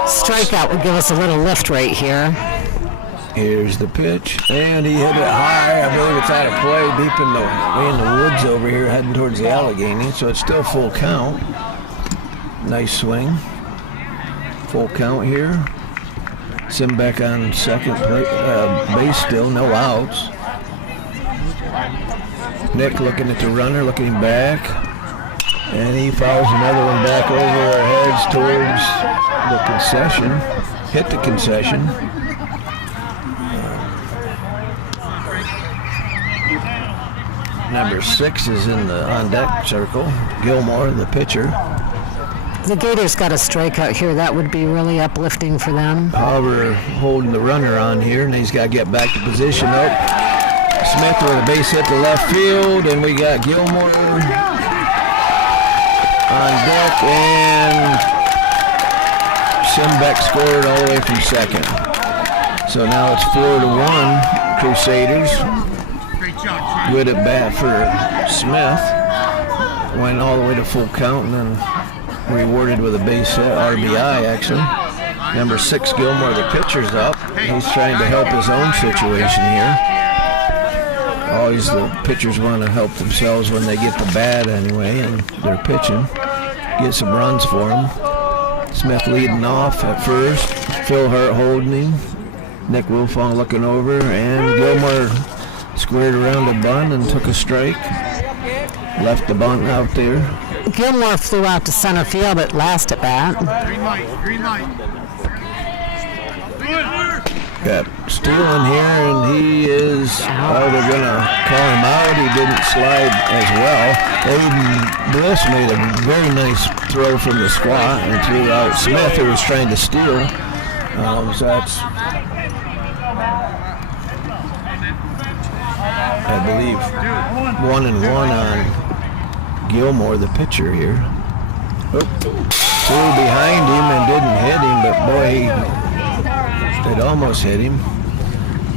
strikeout would give us a little lift right here. Here's the pitch, and he hit it high. I believe it's out of play, deep in the woods over here, heading towards the Allegany. So it's still full count. Nice swing. Full count here. Simbeck on second base still, no outs. Nick looking at the runner, looking back, and he fouls another one back over our heads towards the concession. Hit the concession. Number 6 is in the on-deck circle. Gilmore, the pitcher. The Gators got a strikeout here. That would be really uplifting for them. However, holding the runner on here, and he's got to get back to position. Smith with a base hit to left field, and we got Gilmore on deck, and Simbeck scored all the way from second. So now it's 4-1 Crusaders. Good at bat for Smith. Went all the way to full count and then rewarded with a base hit, RBI actually. Number 6 Gilmore, the pitcher's up. He's trying to help his own situation here. Always the pitchers want to help themselves when they get the bat anyway, and they're pitching. Get some runs for him. Smith leading off at first. Phil Hurt holding him. Nick Wilfong looking over, and Gilmore squared around the bunt and took a strike. Left the bunt out there. Gilmore flew out to center field at last at bat. Green light. Got Steele in here, and he is, they're going to call him out. He didn't slide as well. Aiden Bliss made a very nice throw from the squat and threw out Smith, who was trying to steal. So that's, I believe, 1-1 on Gilmore, the pitcher here. Threw behind him and didn't hit him, but boy, it almost hit him.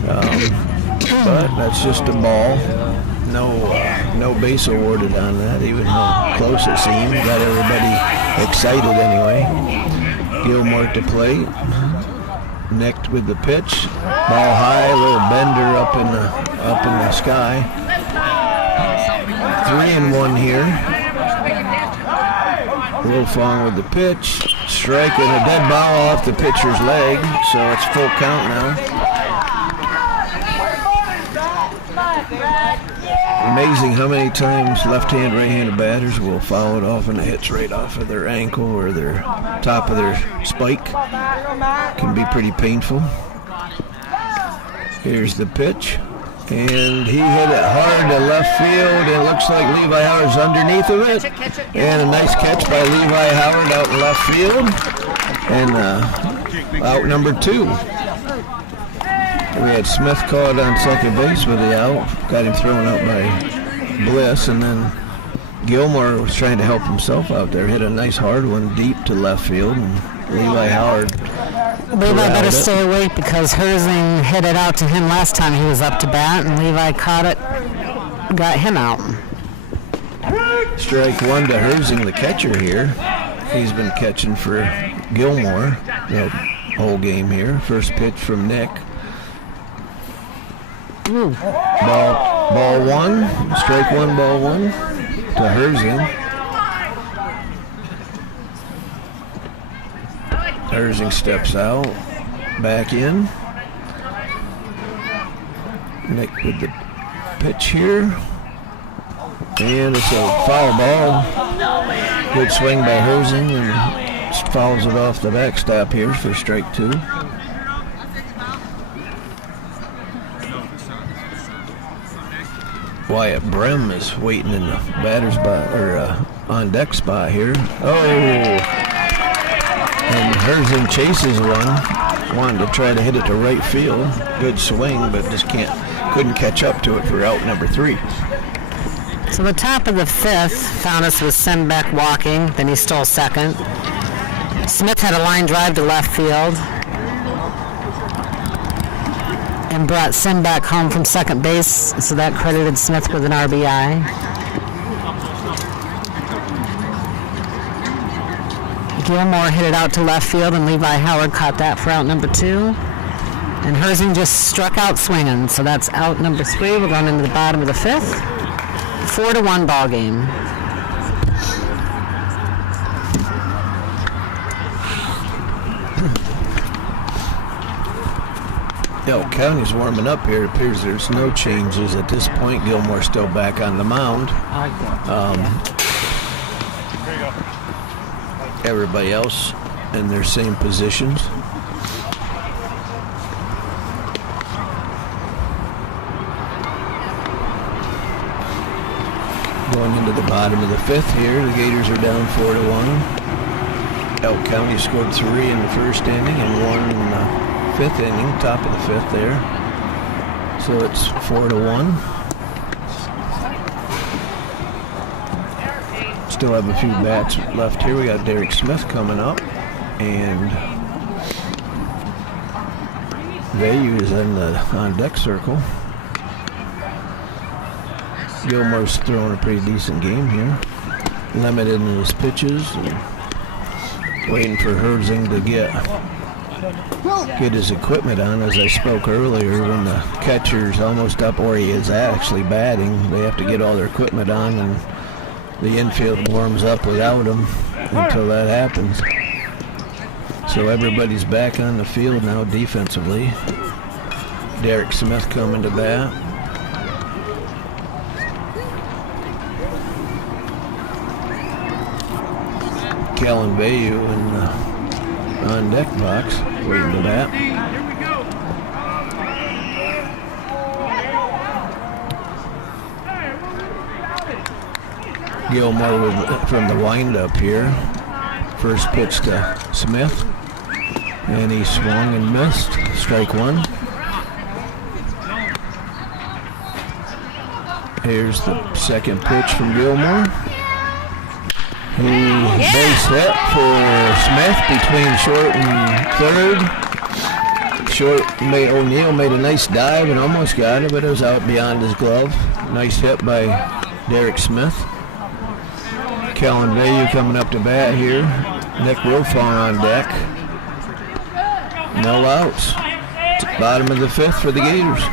But that's just a ball. No base awarded on that, even how close it seemed. Got everybody excited anyway. Gilmore at the plate. Nicked with the pitch. Ball high, a little bender up in the sky. 3-1 here. Wilfong with the pitch. Strike and a dead ball off the pitcher's leg, so it's full count now. Amazing how many times left-hand, right-handed batters will foul it off and it hits right off of their ankle or their top of their spike. Can be pretty painful. Here's the pitch, and he hit it hard to left field. It looks like Levi Howard's underneath of it, and a nice catch by Levi Howard out in left field, and out number 2. We had Smith caught on second base with the out, got him thrown out by Bliss, and then Gilmore was trying to help himself out there, hit a nice hard one deep to left field, and Levi Howard Levi better stay awake because Herzing hit it out to him last time he was up to bat, and Levi caught it, got him out. Strike 1 to Herzing, the catcher here. He's been catching for Gilmore the whole game here. First pitch from Nick. Ball 1, strike 1, ball 1 to Herzing. Herzing steps out, back in. Nick with the pitch here. And it's a foul ball. Good swing by Herzing and fouls it off the backstop here for strike 2. Wyatt Brem is waiting in the batter's spot, or on deck spot here. And Herzing chases one. Wanted to try to hit it to right field. Good swing, but just couldn't catch up to it for out number 3. So the top of the 5th found us with Simbeck walking, then he stole second. Smith had a line drive to left field and brought Simbeck home from second base, so that credited Smith with an RBI. Gilmore hit it out to left field, and Levi Howard caught that for out number 2. And Herzing just struck out swinging, so that's out number 3. We're going into the bottom of the 5th. 4-1 ball game. Elk County's warming up here. It appears there's no changes at this point. Gilmore's still back on the mound. Everybody else in their same positions. Going into the bottom of the 5th here, the Gators are down 4-1. Elk County scored 3 in the 1st inning and 1 in the 5th inning, top of the 5th there. So it's 4-1. Still have a few bats left here. We got Derek Smith coming up, and Vayu is in the on-deck circle. Gilmore's throwing a pretty decent game here. Limited in his pitches and waiting for Herzing to get his equipment on. As I spoke earlier, when the catcher's almost up or he is actually batting, they have to get all their equipment on, and the infield warms up without them until that happens. So everybody's back on the field now defensively. Derek Smith coming to bat. Kellen Vayu in the on-deck box, waiting to bat. Gilmore from the windup here. First pitch to Smith, and he swung and missed. Strike 1. Here's the second pitch from Gilmore. Base hit for Smith between short and third. O'Neal made a nice dive and almost got it, but it was out beyond his glove. Nice hit by Derek Smith. Kellen Vayu coming up to bat here. Nick Wilfong on deck. No outs. Bottom of the 5th for the Gators.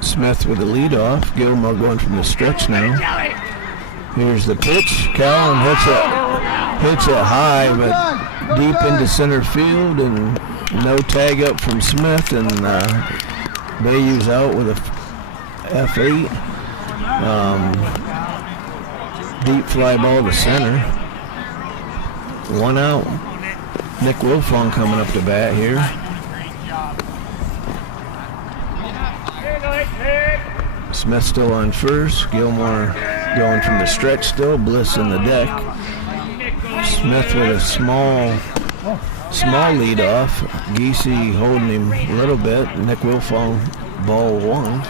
Smith with the leadoff. Gilmore going from the stretch now. Here's the pitch. Callan hits it high, but deep into center field, and no tag up from Smith, and Bayou's out with a F8. Deep fly ball to center. 1 out. Nick Wilfong coming up to bat here. Smith still on first. Gilmore going from the stretch still. Bliss in the deck. Smith with a small lead off. Giese holding him a little bit. Nick Wilfong, ball 1.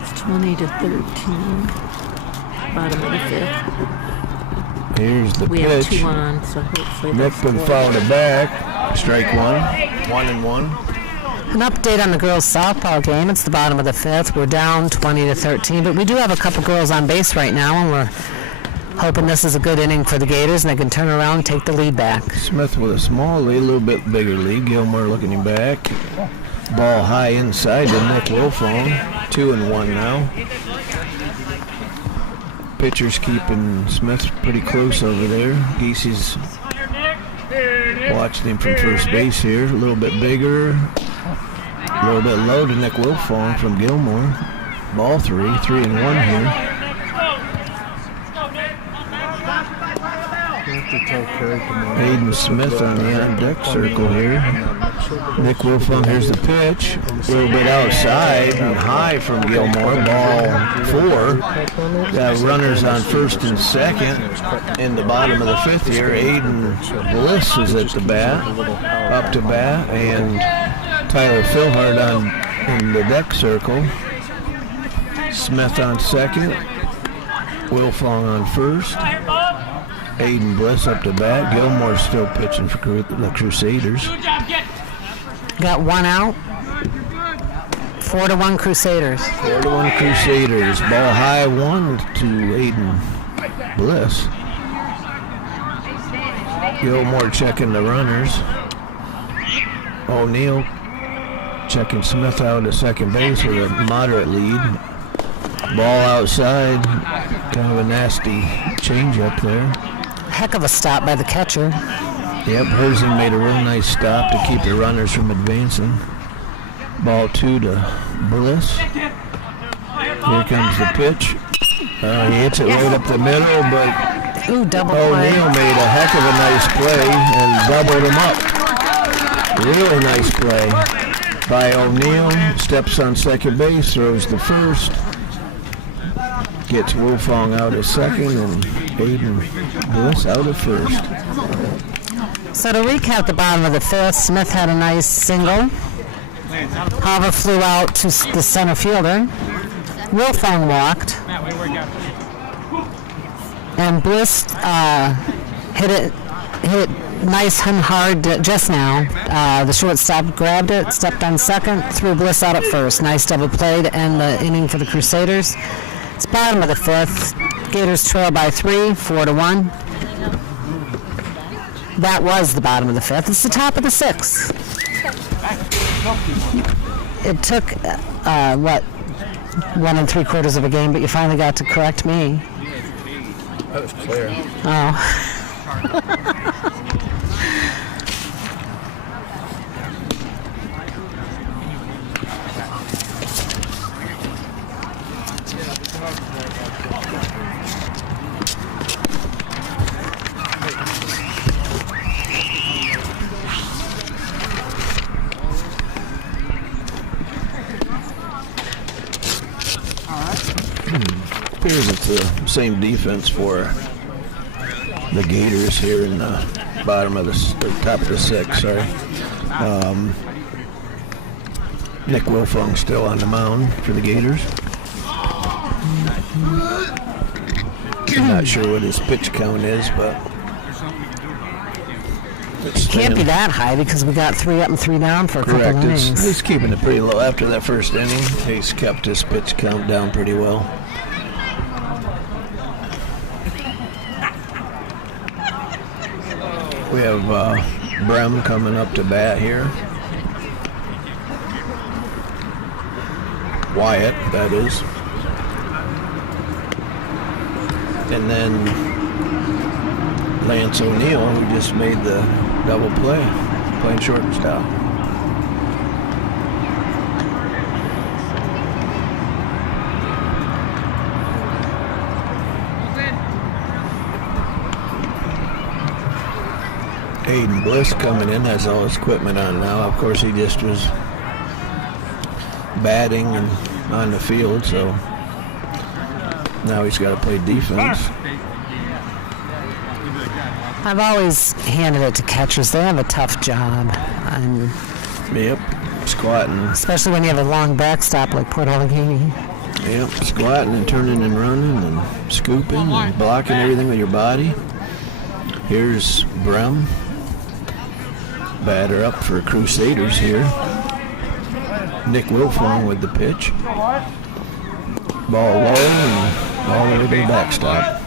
It's 20-13. Bottom of the 5th. Here's the We pitch. have 2 on, so hopefully Nick that's can foul it back. Strike 1. 1-1. An update on the girls' softball game. It's the bottom of the 5th. We're down 20-13, but we do have a couple girls on base right now, and we're hoping this is a good inning for the Gators, and they can turn around and take the lead back. Smith with a small lead, a little bit bigger lead. Gilmore looking him back. Ball high inside to Nick Wilfong. 2-1 now. Pitcher's keeping Smith pretty close over there. Giese's watching him from first base here. A little bit bigger. A little bit low to Nick Wilfong from Gilmore. Ball 3-1 here. Hayden Smith on the on-deck circle here. Nick Wilfong, here's the pitch. A little bit outside and high from Gilmore. Ball 4. Got runners on first and second in the bottom of the 5th here. Aiden Bliss is at the bat, up to bat, and Tyler Philhart in the deck circle. Smith on second. Wilfong on first. Aiden Bliss up to bat. Gilmore still pitching for the Crusaders. Got 1 out. 4-1 Crusaders. 4-1 Crusaders. Ball high 1 to Aiden Bliss. Gilmore checking the runners. O'Neal checking Smith out at second base with a moderate lead. Ball outside. Kind of a nasty change up there. Heck of a stop by the catcher. Yep, Herzing made a real nice stop to keep the runners from advancing. Ball 2 to Bliss. Here comes the pitch. He hits it right up the middle, but Ooh, double play. O'Neal made a heck of a nice play and doubled him up. Really nice play by O'Neill. Steps on second base, throws the first. Gets Wilfong out at second and Aiden Bliss out at first. So to recap the bottom of the fifth, Smith had a nice single. However, flew out to the center fielder. Wilfong walked. And Bliss hit it nice and hard just now. The shortstop grabbed it, stepped on second, threw Bliss out at first. Nice double play to end the inning for the Crusaders. It's bottom of the fifth. Gators trail by 3, 4-1. That was the bottom of the fifth. It's the top of the sixth. It took, 1 3/4 of a game, but you finally got to correct me. That was clear. Oh. Appears it's the same defense for the Gators here in the bottom of the top of the sixth. Sorry, Nick Wilfong still on the mound for the Gators. I'm not sure what his pitch count is, but it's Can't be that high because we got 3 up and 3 down for a couple correct. innings. He's keeping it pretty low after that first inning. He's kept his pitch count down pretty well. We have Brem coming up to bat here. Wyatt, that is. And then Lance O'Neill, who just made the double play, playing shortstop. Aiden Bliss coming in, has all his equipment on now. Of course, he just was batting and on the field, so now he's got to play defense. I've always handed it to catchers. They have a tough job. Yep, squatting. Especially when you have a long backstop like Port Allegany. Yep, squatting and turning and running and scooping and blocking everything with your body. Here's Brem. Batter up for Crusaders here. Nick Wilfong with the pitch. Ball low and all the way to the backstop.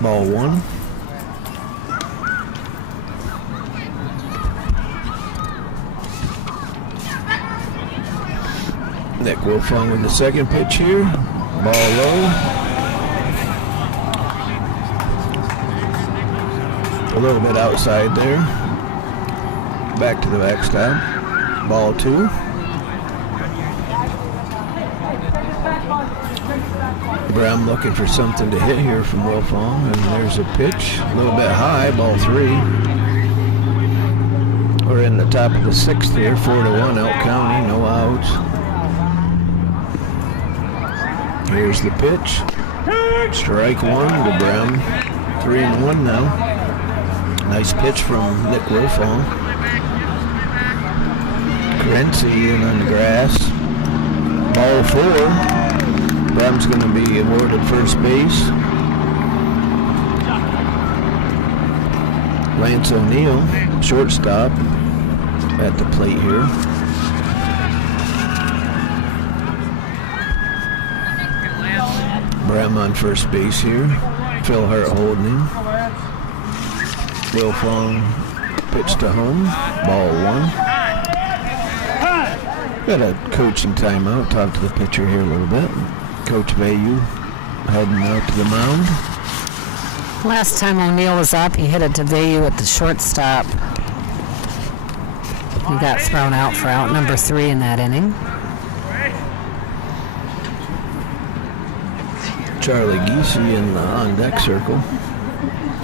Ball 1. Nick Wilfong with the second pitch here. Ball low. A little bit outside there. Back to the backstop. Ball 2. Brem looking for something to hit here from Wilfong, and there's a pitch. A little bit high, ball 3. We're in the top of the sixth here, 4-1 Elk County, no outs. Here's the pitch. Strike 1 to Brem. 3-1 now. Nice pitch from Nick Wilfong. Crency in on the grass. Ball 4. Brem's going to be awarded first base. Lance O'Neill, shortstop, at the plate here. Brem on first base here. Phil Hart holding him. Wilfong pitch to home. Ball 1. Got a coaching timeout. Talk to the pitcher here a little bit. Coach Vayu heading out to the mound. Last time O'Neill was up, he hit it to Vayu at the shortstop. He got thrown out for out number 3 in that inning. Charlie Giese in the on-deck circle.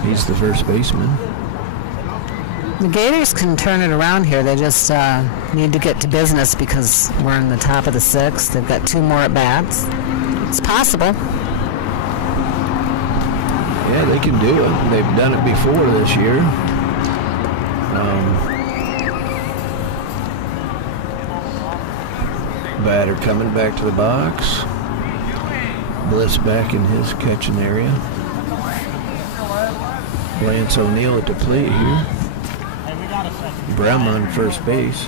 He's the first baseman. The Gators can turn it around here. They just need to get to business because we're in the top of the 6th. They've got 2 more at bats. It's possible. Yeah, they can do it. They've done it before this year. Batter coming back to the box. Bliss back in his catching area. Lance O'Neill at the plate here. Brem on first base.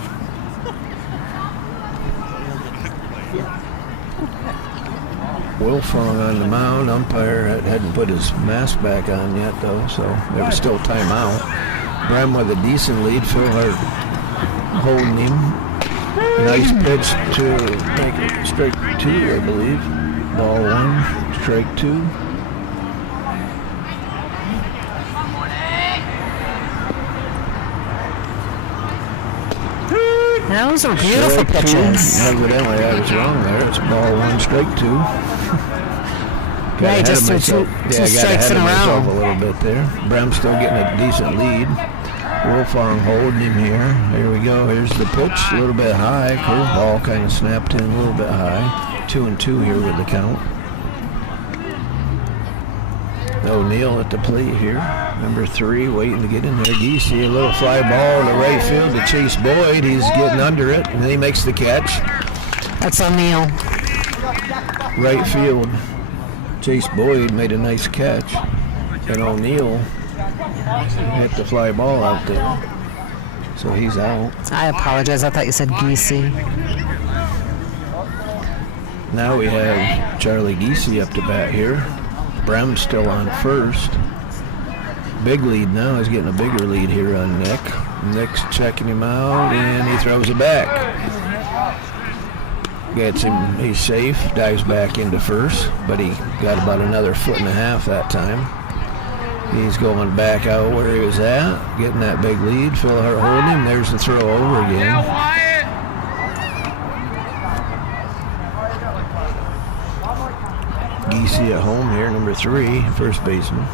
Wilfong on the mound. Umpire hadn't put his mask back on yet, though, so there was still timeout. Brem with a decent lead. Phil Hart holding him. Nice pitch to make it strike 2, I believe. Ball 1, strike 2. Those are beautiful Strike 2. pitches. Evidently, I was wrong there. It's ball 1, strike 2. Yeah, he just threw two strikes in a row. A little bit there. Brem's still getting a decent lead. Wilfong holding him here. Here we go. Here's the pitch. A little bit high. Curveball kind of snapped in a little bit high. 2-2 here with the count. O'Neill at the plate here. Number 3 waiting to get in there. Geesey, a little fly ball to right field to Chase Boyd. He's getting under it, and then he makes the catch. That's O'Neill. Right field. Chase Boyd made a nice catch. And O'Neill hit the fly ball out there. So he's out. I apologize. I thought you said Geesey. Now we have Charlie Geesey up to bat here. Brem's still on first. Big lead now. He's getting a bigger lead here on Nick. Nick's checking him out, and he throws it back. Gets him. He's safe. Dives back into first, but he got about another 1.5 foot that time. He's going back out where he was at, getting that big lead. Phil Hart holding him. There's the throw over again. Geesey at home here, number 3, first baseman.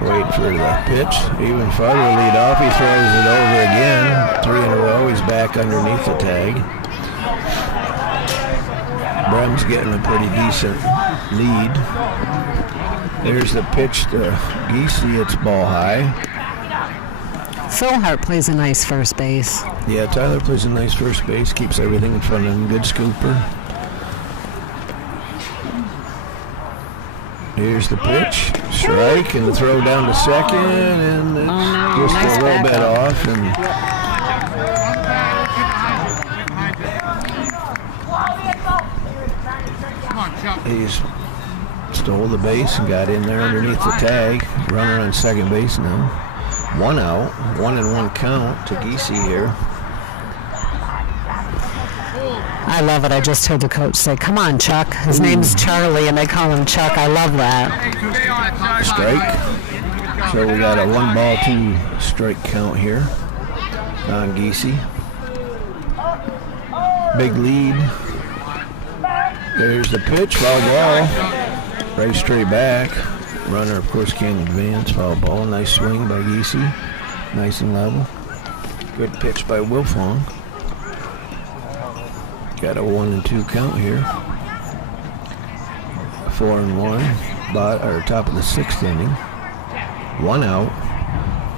Waiting for the pitch. Even farther lead off. He throws it over again. 3 in a row. He's back underneath the tag. Brem's getting a pretty decent lead. There's the pitch to Geesey. It's ball high. Phil Hart plays a nice first base. Yeah, Tyler plays a nice first base. Keeps everything in front of him. Good scooper. Here's the pitch, strike, and the throw down to second, and it's just nice a little bit off. And he's stole the base and got in there underneath the tag. Runner on second base now. 1 out, 1-1 count to Geesey here. I love it. I just heard the coach say, "Come on, Chuck." His name's Charlie, and they call him Chuck. I love that. Strike. So we got a 1-2 strike count here on Geesey. Big lead. There's the pitch, foul ball. Right straight back. Runner, of course, can't advance. Foul ball. Nice swing by Geesey. Nice and level. Good pitch by Wilfong. Got a 1-2 count here. 4-1. Top of the 6th inning. 1 out.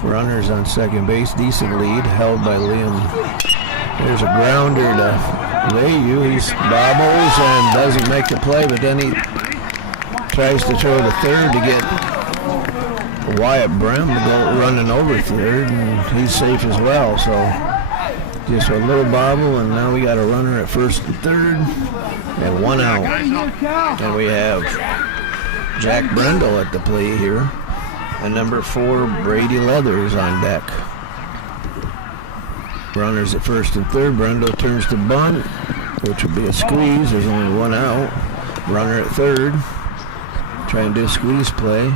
Runners on second base. Decent lead. Held by Liam. There's a grounder to Vayu. He bobbles and doesn't make the play, but then he tries to throw to third to get Wyatt Brem to go running over third, and he's safe as well. So just a little bobble, and now we got a runner at first and third, and 1 out. And we have Jack Brendel at the plate here, and number 4, Brady Leathers on deck. Runners at first and third. Brendel turns to bunt, which would be a squeeze. There's only 1 out. Runner at third. Trying to do a squeeze play.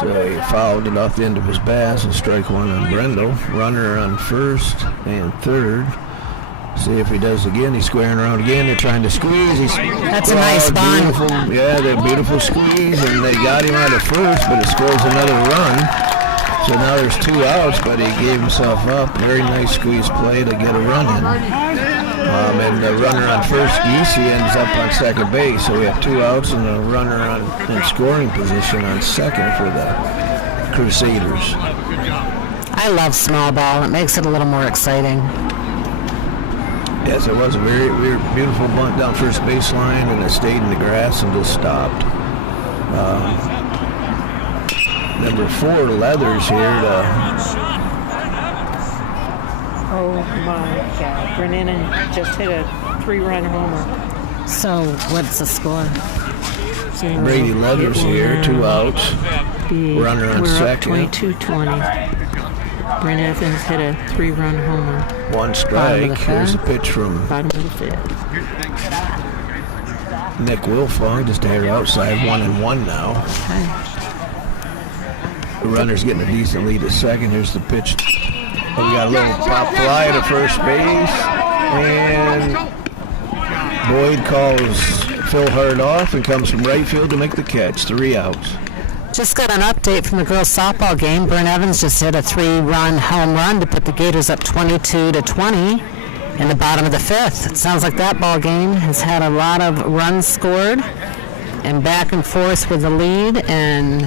So he fouled it off the end of his bat, and strike 1 on Brendel. Runner on first and third. See if he does again. He's squaring around again. They're trying to squeeze. That's a nice bunt. Beautiful, yeah, that beautiful squeeze, and they got him out of first, but it scores another run. So now there's 2 outs, but he gave himself up. Very nice squeeze play to get a run in. And the runner on first, Geesey, ends up on second base. So we have 2 outs and a runner in scoring position on second for the Crusaders. I love small ball. It makes it a little more exciting. Yes, it was a very, very beautiful bunt down first baseline, and it stayed in the grass and just stopped. Number 4, Leathers here. Oh my God. Brennan just hit a 3-run homer. So what's the score? So Brady Leathers it will here, now 2 outs. be- Runner on we're second. up 22-20. Brent Evans hit a 3-run homer. 1 Bottom of strike. the Here's a fifth. pitch from Bottom of the 5th. Nick Wilfong, just a hair outside, 1-1 now. Okay. The runner's getting a decent lead at second. Here's the pitch. Oh, we got a little pop fly to first base, and Boyd calls Phil Hart off and comes from right field to make the catch. 3 outs. Just got an update from the girls' softball game. Brent Evans just hit a 3-run home run to put the Gators up 22-20 in the bottom of the 5th. It sounds like that ball game has had a lot of runs scored and back and forth with the lead. And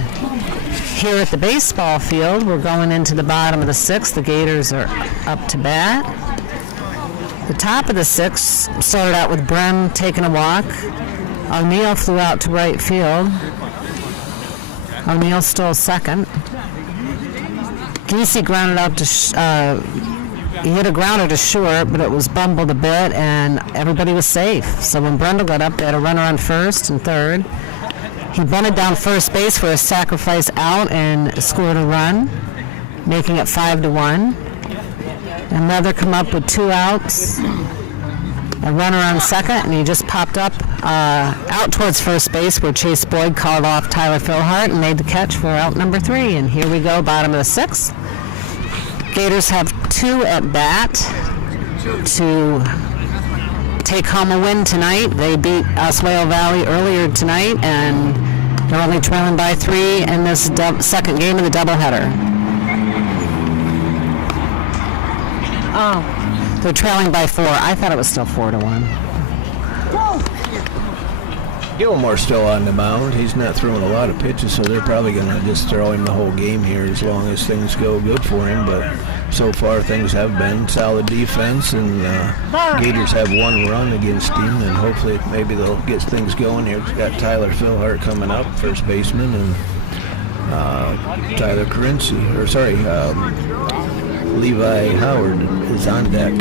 here at the baseball field, we're going into the bottom of the 6th. The Gators are up to bat. The top of the 6th started out with Bren taking a walk. O'Neill flew out to right field. O'Neill stole second. Geesey grounded out to, he hit a grounder to short, but it was bumbled a bit, and everybody was safe. So when Brundle got up, they had a runner on first and third. He bunted down first base for a sacrifice out and scored a run, making it 5-1. And Leather come up with 2 outs, a runner on second, and he just popped up out towards first base where Chase Boyd called off Tyler Philhart and made the catch for out number 3. And here we go, bottom of the 6th. Gators have 2 at bat to take home a win tonight. They beat Oswego Valley earlier tonight, and they're only trailing by 3 in this second game of the doubleheader. Oh. They're trailing by 4. I thought it was still 4-1. Gilmore's still on the mound. He's not throwing a lot of pitches, so they're probably going to just throw him the whole game here as long as things go good for him. But so far things have been solid defense, and Gators have 1 run against him, and hopefully maybe they'll get things going here. We've got Tyler Philhart coming up, first baseman, and Tyler Carinci, Levi Howard is on deck.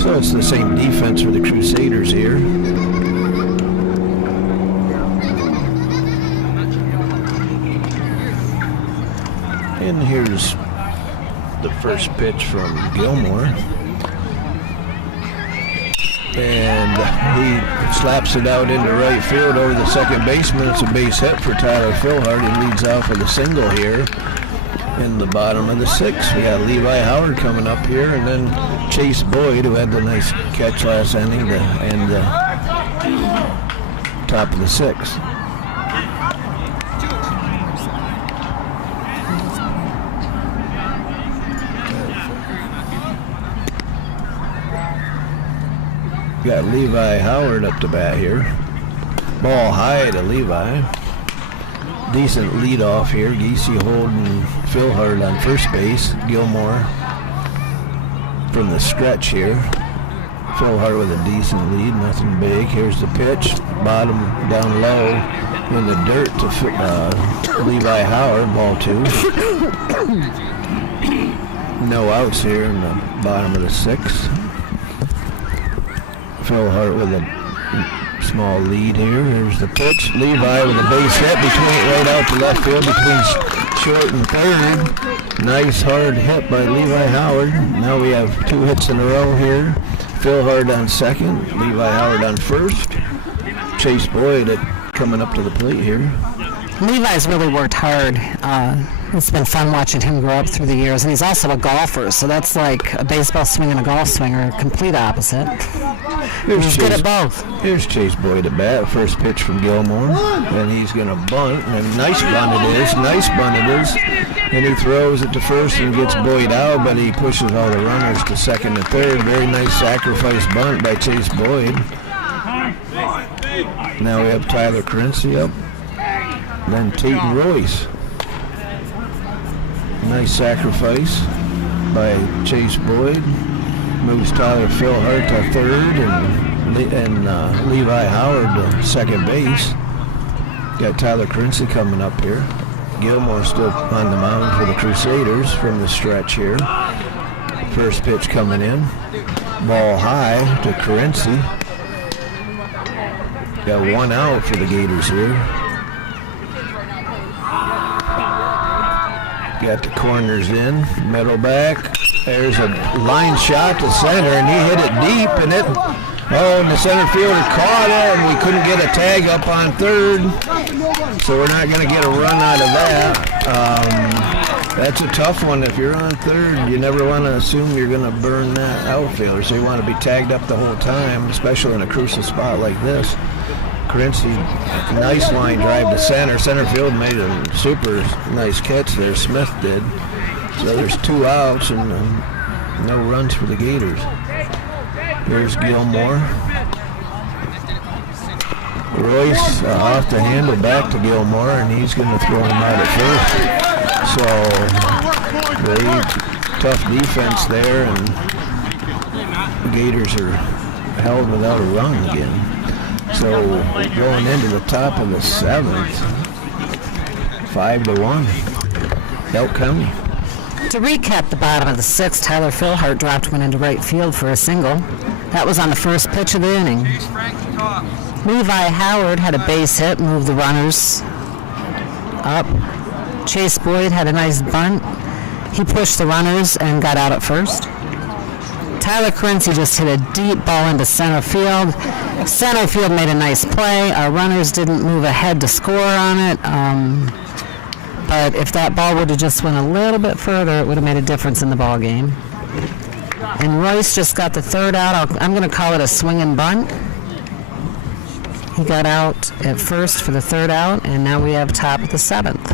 So it's the same defense for the Crusaders here. And here's the first pitch from Gilmore. And he slaps it out into right field over the second baseman. It's a base hit for Tyler Philhart. He leads off with a single here in the bottom of the 6th. We got Levi Howard coming up here, and then Chase Boyd, who had the nice catch last inning to end the top of the 6th. Got Levi Howard up to bat here. Ball high to Levi. Decent lead off here. Geesey holding Philhart on first base. Gilmore from the stretch here. Philhart with a decent lead, nothing big. Here's the pitch. Bottom down low in the dirt to Levi Howard, ball 2. No outs here in the bottom of the 6th. Philhart with a small lead here. Here's the pitch. Levi with a base hit right out to left field between short and third. Nice hard hit by Levi Howard. Now we have 2 hits in a row here. Philhart on second, Levi Howard on first. Chase Boyd coming up to the plate here. Levi's really worked hard It's been fun watching him grow up through the years, and he's also a golfer, so that's like a baseball swing and a golf swing are complete opposite. He's good at both. Here's Chase Boyd at bat. First pitch from Gilmore, and he's going to bunt, and nice bunt it is. And he throws it to first and gets Boyd out, but he pushes all the runners to second and third. Very nice sacrifice bunt by Chase Boyd. Now we have Tyler Carinci up, then Tate and Royce. Nice sacrifice by Chase Boyd. Moves Tyler Philhart to third and Levi Howard to second base. Got Tyler Carinci coming up here. Gilmore still on the mound for the Crusaders from the stretch here. First pitch coming in. Ball high to Carinci. Got one out for the Gators here. Got the corners in, middle back. There's a line shot to center, and he hit it deep, and the center fielder caught it, and we couldn't get a tag up on third, so we're not going to get a run out of that. That's a tough one. If you're on third, you never want to assume you're going to burn that outfielder, so you want to be tagged up the whole time, especially in a crucial spot like this. Carinci, nice line drive to center. Center field made a super nice catch there. Smith did. So there's two outs and no runs for the Gators. Here's Gilmore. Royce off the handle back to Gilmore, and he's going to throw him out at first. So very tough defense there, and the Gators are held without a run again. So going into the top of the seventh, 5-1, Elk County. To recap the bottom of the sixth, Tyler Philhart dropped one into right field for a single. That was on the first pitch of the inning. Levi Howard had a base hit, moved the runners up. Chase Boyd had a nice bunt. He pushed the runners and got out at first. Tyler Carinci just hit a deep ball into center field. Center field made a nice play. Our runners didn't move ahead to score on it. But if that ball would have just went a little bit further, it would have made a difference in the ball game. And Royce just got the third out. I'm going to call it a swing and bunt. He got out at first for the third out, and now we have top of the seventh.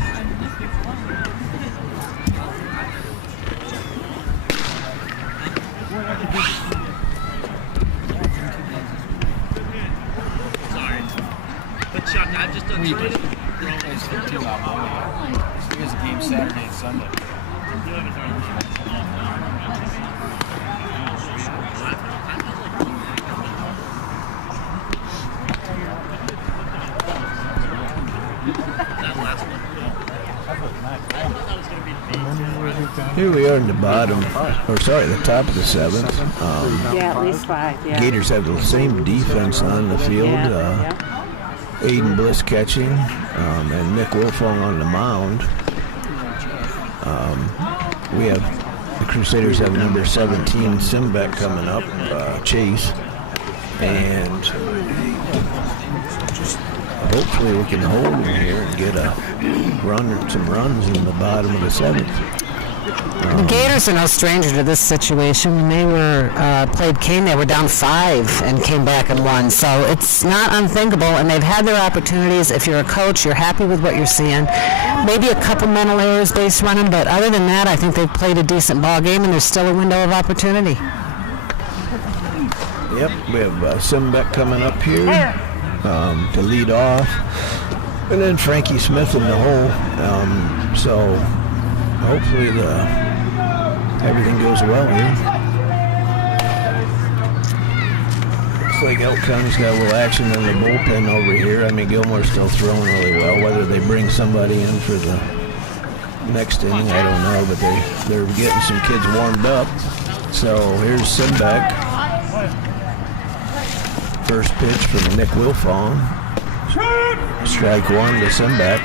Chuck, I've just done Here's a game Saturday and Sunday. Here we are in the bottom, the top of the seventh. Yeah, at least 5, yeah. Gators have the same defense on the field. Aiden Bliss catching, and Nick Wilfong on the mound. The Crusaders have number 17 Simbeck coming up, Chase, and hopefully we can hold him here and get some runs in the bottom of the seventh. The Gators are no stranger to this situation. When they played Kane, they were down 5 and came back and won. So it's not unthinkable, and they've had their opportunities. If you're a coach, you're happy with what you're seeing. Maybe a couple mental errors base running, but other than that, I think they've played a decent ball game, and there's still a window of opportunity. Yep, we have Simbeck coming up here to lead off, and then Frankie Smith in the hole. So hopefully everything goes well here. Looks like Elk County's got a little action in the bullpen over here. I mean, Gilmore's still throwing really well. Whether they bring somebody in for the next inning, I don't know, but they're getting some kids warmed up. So here's Simbeck. First pitch from Nick Wilfong. Strike one to Simbeck.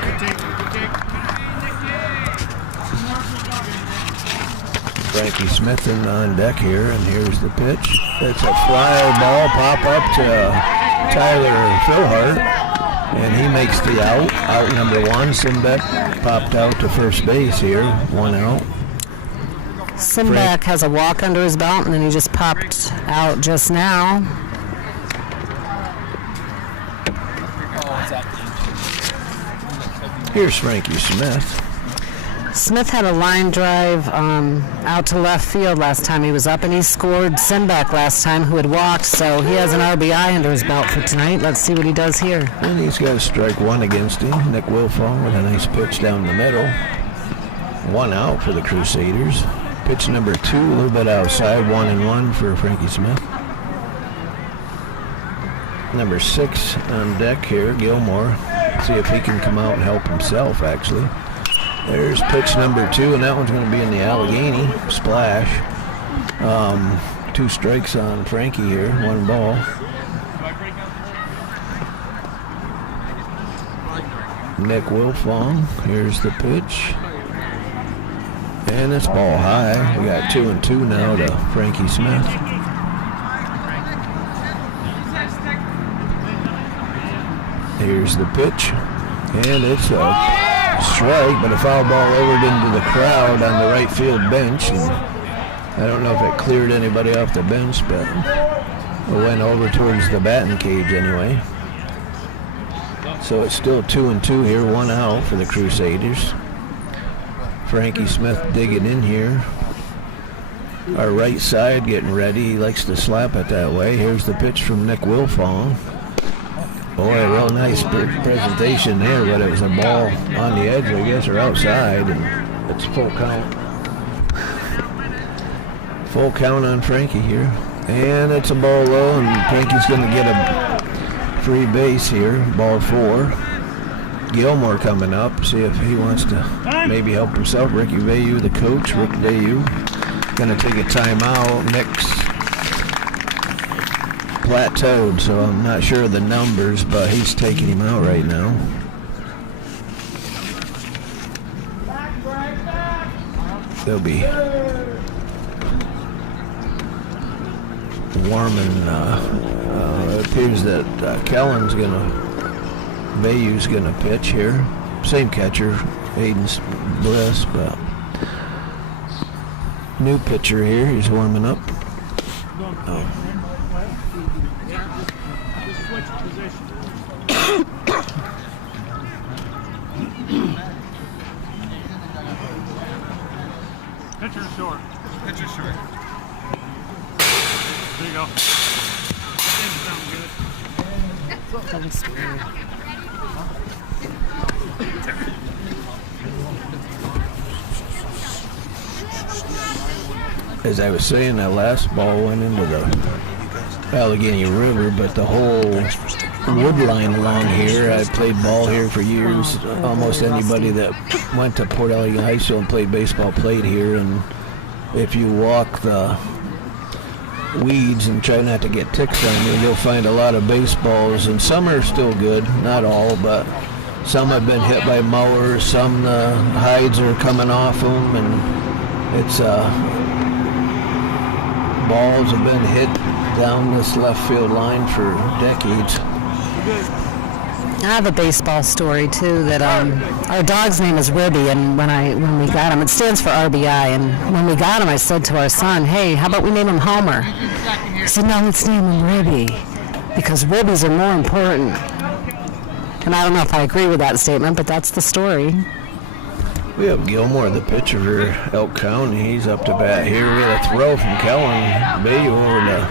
Frankie Smith on deck here, and here's the pitch. It's a fly ball pop up to Tyler Philhart. And he makes the out number 1. Simbeck popped out to first base here, 1 out. Simbeck has a walk under his belt, and then he just popped out just now. Here's Frankie Smith. Smith had a line drive out to left field last time he was up, and he scored Simbeck last time, who had walked, so he has an RBI under his belt for tonight. Let's see what he does here. And he's got a strike 1 against him. Nick Wilfong with a nice pitch down the middle. 1 out for the Crusaders. Pitch number 2, a little bit outside, 1-1 for Frankie Smith. Number 6 on deck here, Gilmore. See if he can come out and help himself, actually. There's pitch number 2, and that one's going to be in the Allegany. Splash. 2 strikes on Frankie here, 1 ball. Nick Wilfong, here's the pitch. And it's ball high. We got 2-2 now to Frankie Smith. Here's the pitch. And it's a strike, but a foul ball over into the crowd on the right field bench. And I don't know if it cleared anybody off the bench, but it went over towards the batting cage anyway. So it's still 2-2 here, 1 out for the Crusaders. Frankie Smith digging in here. Our right side getting ready. He likes to slap it that way. Here's the pitch from Nick Wilfong. Boy, a real nice presentation there, but it was a ball on the edge, I guess, or outside, and it's full count. Full count on Frankie here. And it's a ball low, and Frankie's going to get a free base here, ball 4. Gilmore coming up, see if he wants to maybe help himself. Ricky Vayu, the coach, Rick Vayu, going to take a timeout. Nick's plateaued, so I'm not sure of the numbers, but he's taking him out right now. They'll be warming. It appears that Vayu's gonna pitch here. Same catcher, Aiden's Bliss, but new pitcher here. He's warming up. Oh. Pitcher short. Pitcher short. There you go. As I was saying, that last ball went into the Allegany River, but the whole wood line along here, I played ball here for years. Almost anybody that went to Port Allegany High School and played baseball played here, and if you walk the weeds and try not to get ticks on you, you'll find a lot of baseballs, and some are still good, not all, but some have been hit by mowers, some the hides are coming off them, and it's balls have been hit down this left field line for decades. I have a baseball story too. That our dog's name is Ribby, and when we got him, it stands for RBI. And when we got him, I said to our son, "Hey, how about we name him Homer?" He said, "No, let's name him Ribby, because ribbies are more important." And I don't know if I agree with that statement, but that's the story. We have Gilmore, the pitcher for Elk County. He's up to bat here. We had a throw from Kellen Bay over to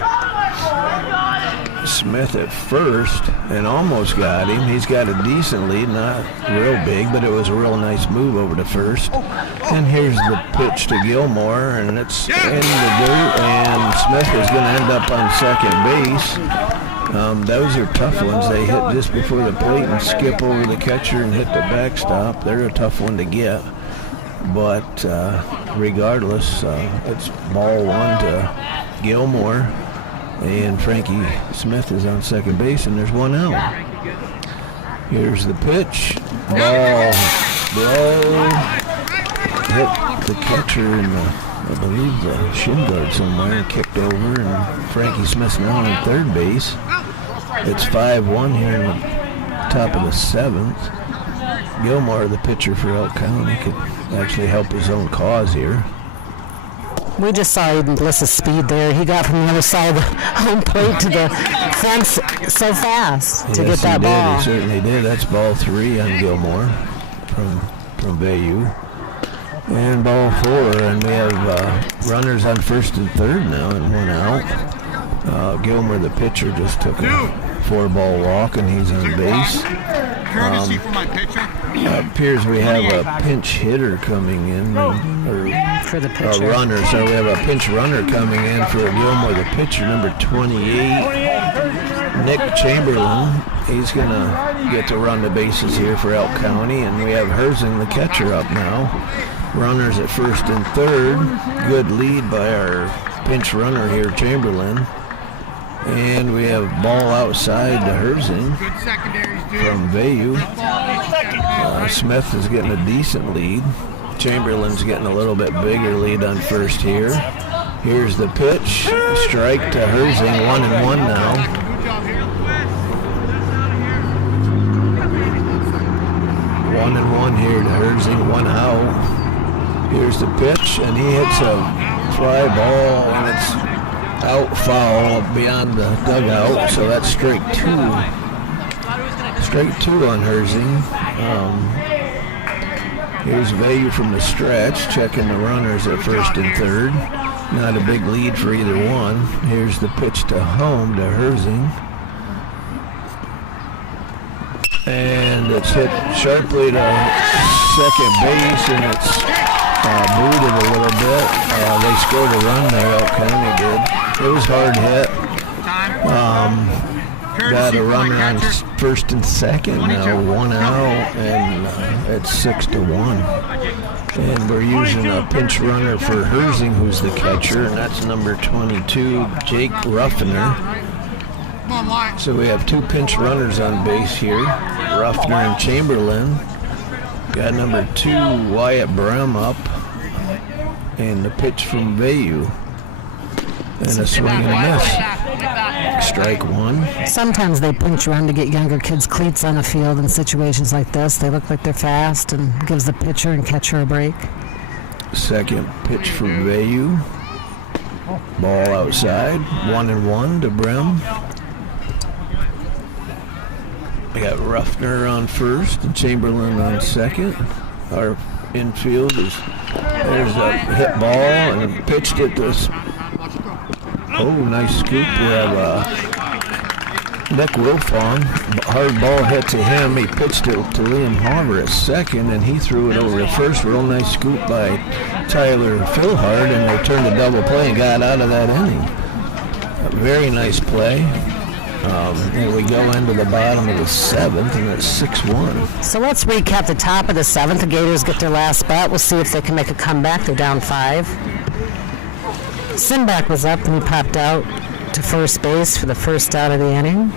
Smith at first and almost got him. He's got a decent lead, not real big, but it was a real nice move over to first. And here's the pitch to Gilmore, and it's in the dirt, and Smith is going to end up on second base. Those are tough ones. They hit just before the plate and skip over the catcher and hit the backstop. They're a tough one to get. But regardless, it's ball 1 to Gilmore. And Frankie Smith is on second base, and there's 1 out. Here's the pitch. Ball low. Hit the catcher in the, I believe, the shin guard somewhere, and kicked over, and Frankie Smith's now on third base. It's 5-1 here in the top of the 7th. Gilmore, the pitcher for Elk County, could actually help his own cause here. We just saw Aiden Bliss's speed there. He got from the other side of the home plate to the fence so fast to get that ball. He certainly did. That's ball 3 on Gilmore from Bayou. And ball 4, and we have runners on first and third now and 1 out. Gilmore, the pitcher, just took a 4-ball walk, and he's on base. Courtesy for my pitcher. Appears we have a pinch hitter coming in, For the a pitcher. runner. So we have a pinch runner coming in for Gilmore, the pitcher, number 28, Nick Chamberlain. He's going to get to run the bases here for Elk County, and we have Herzing, the catcher, up now. Runners at first and third. Good lead by our pinch runner here, Chamberlain. And we have ball outside to Herzing Good secondaries, dude. from Bayou. Smith is getting a decent lead. Chamberlain's getting a little bit bigger lead on first here. Here's the pitch. Strike to Herzing, 1-1 now. Good job here, Wes. 1-1 here to Herzing, 1 out. Here's the pitch, and he hits a fly ball, and it's out foul beyond the dugout, so that's strike 2. Strike 2 on Herzing. Here's Bayou from the stretch, checking the runners at first and third. Not a big lead for either one. Here's the pitch to home to Herzing. And it's hit sharply to second base, and it's booted a little bit. They scored a run there, Elk County did. It was hard hit. Got a runner on first and second now, 1 out, and it's 6-1. And we're using a pinch runner for Herzing, who's the catcher, and that's number 22, Jake Ruffner. Come on, Wyatt. So we have 2 pinch runners on base here, Ruffner and Chamberlain. Got number 2, Wyatt Brem up, and the pitch from Bayou. And a swing and a miss. Strike 1. Sometimes they pinch run to get younger kids cleats on the field in situations like this. They look like they're fast and gives the pitcher and catcher a break. Second pitch from Bayou. Ball outside. 1-1 to Brem. We got Ruffner on first and Chamberlain on second. Our infield is, there's a hit ball and pitched it to, oh, nice scoop. We have Nick Wilfong. Hard ball hit to him. He pitched it to Liam Harver at second, and he threw it over to first. Real nice scoop by Tyler Philhard, and they turned a double play and got out of that inning. A very nice play. And we go into the bottom of the 7th, and it's 6-1. So let's recap the top of the 7th. The Gators get their last bat. We'll see if they can make a comeback. They're down 5. Simback was up, and he popped out to first base for the first out of the inning.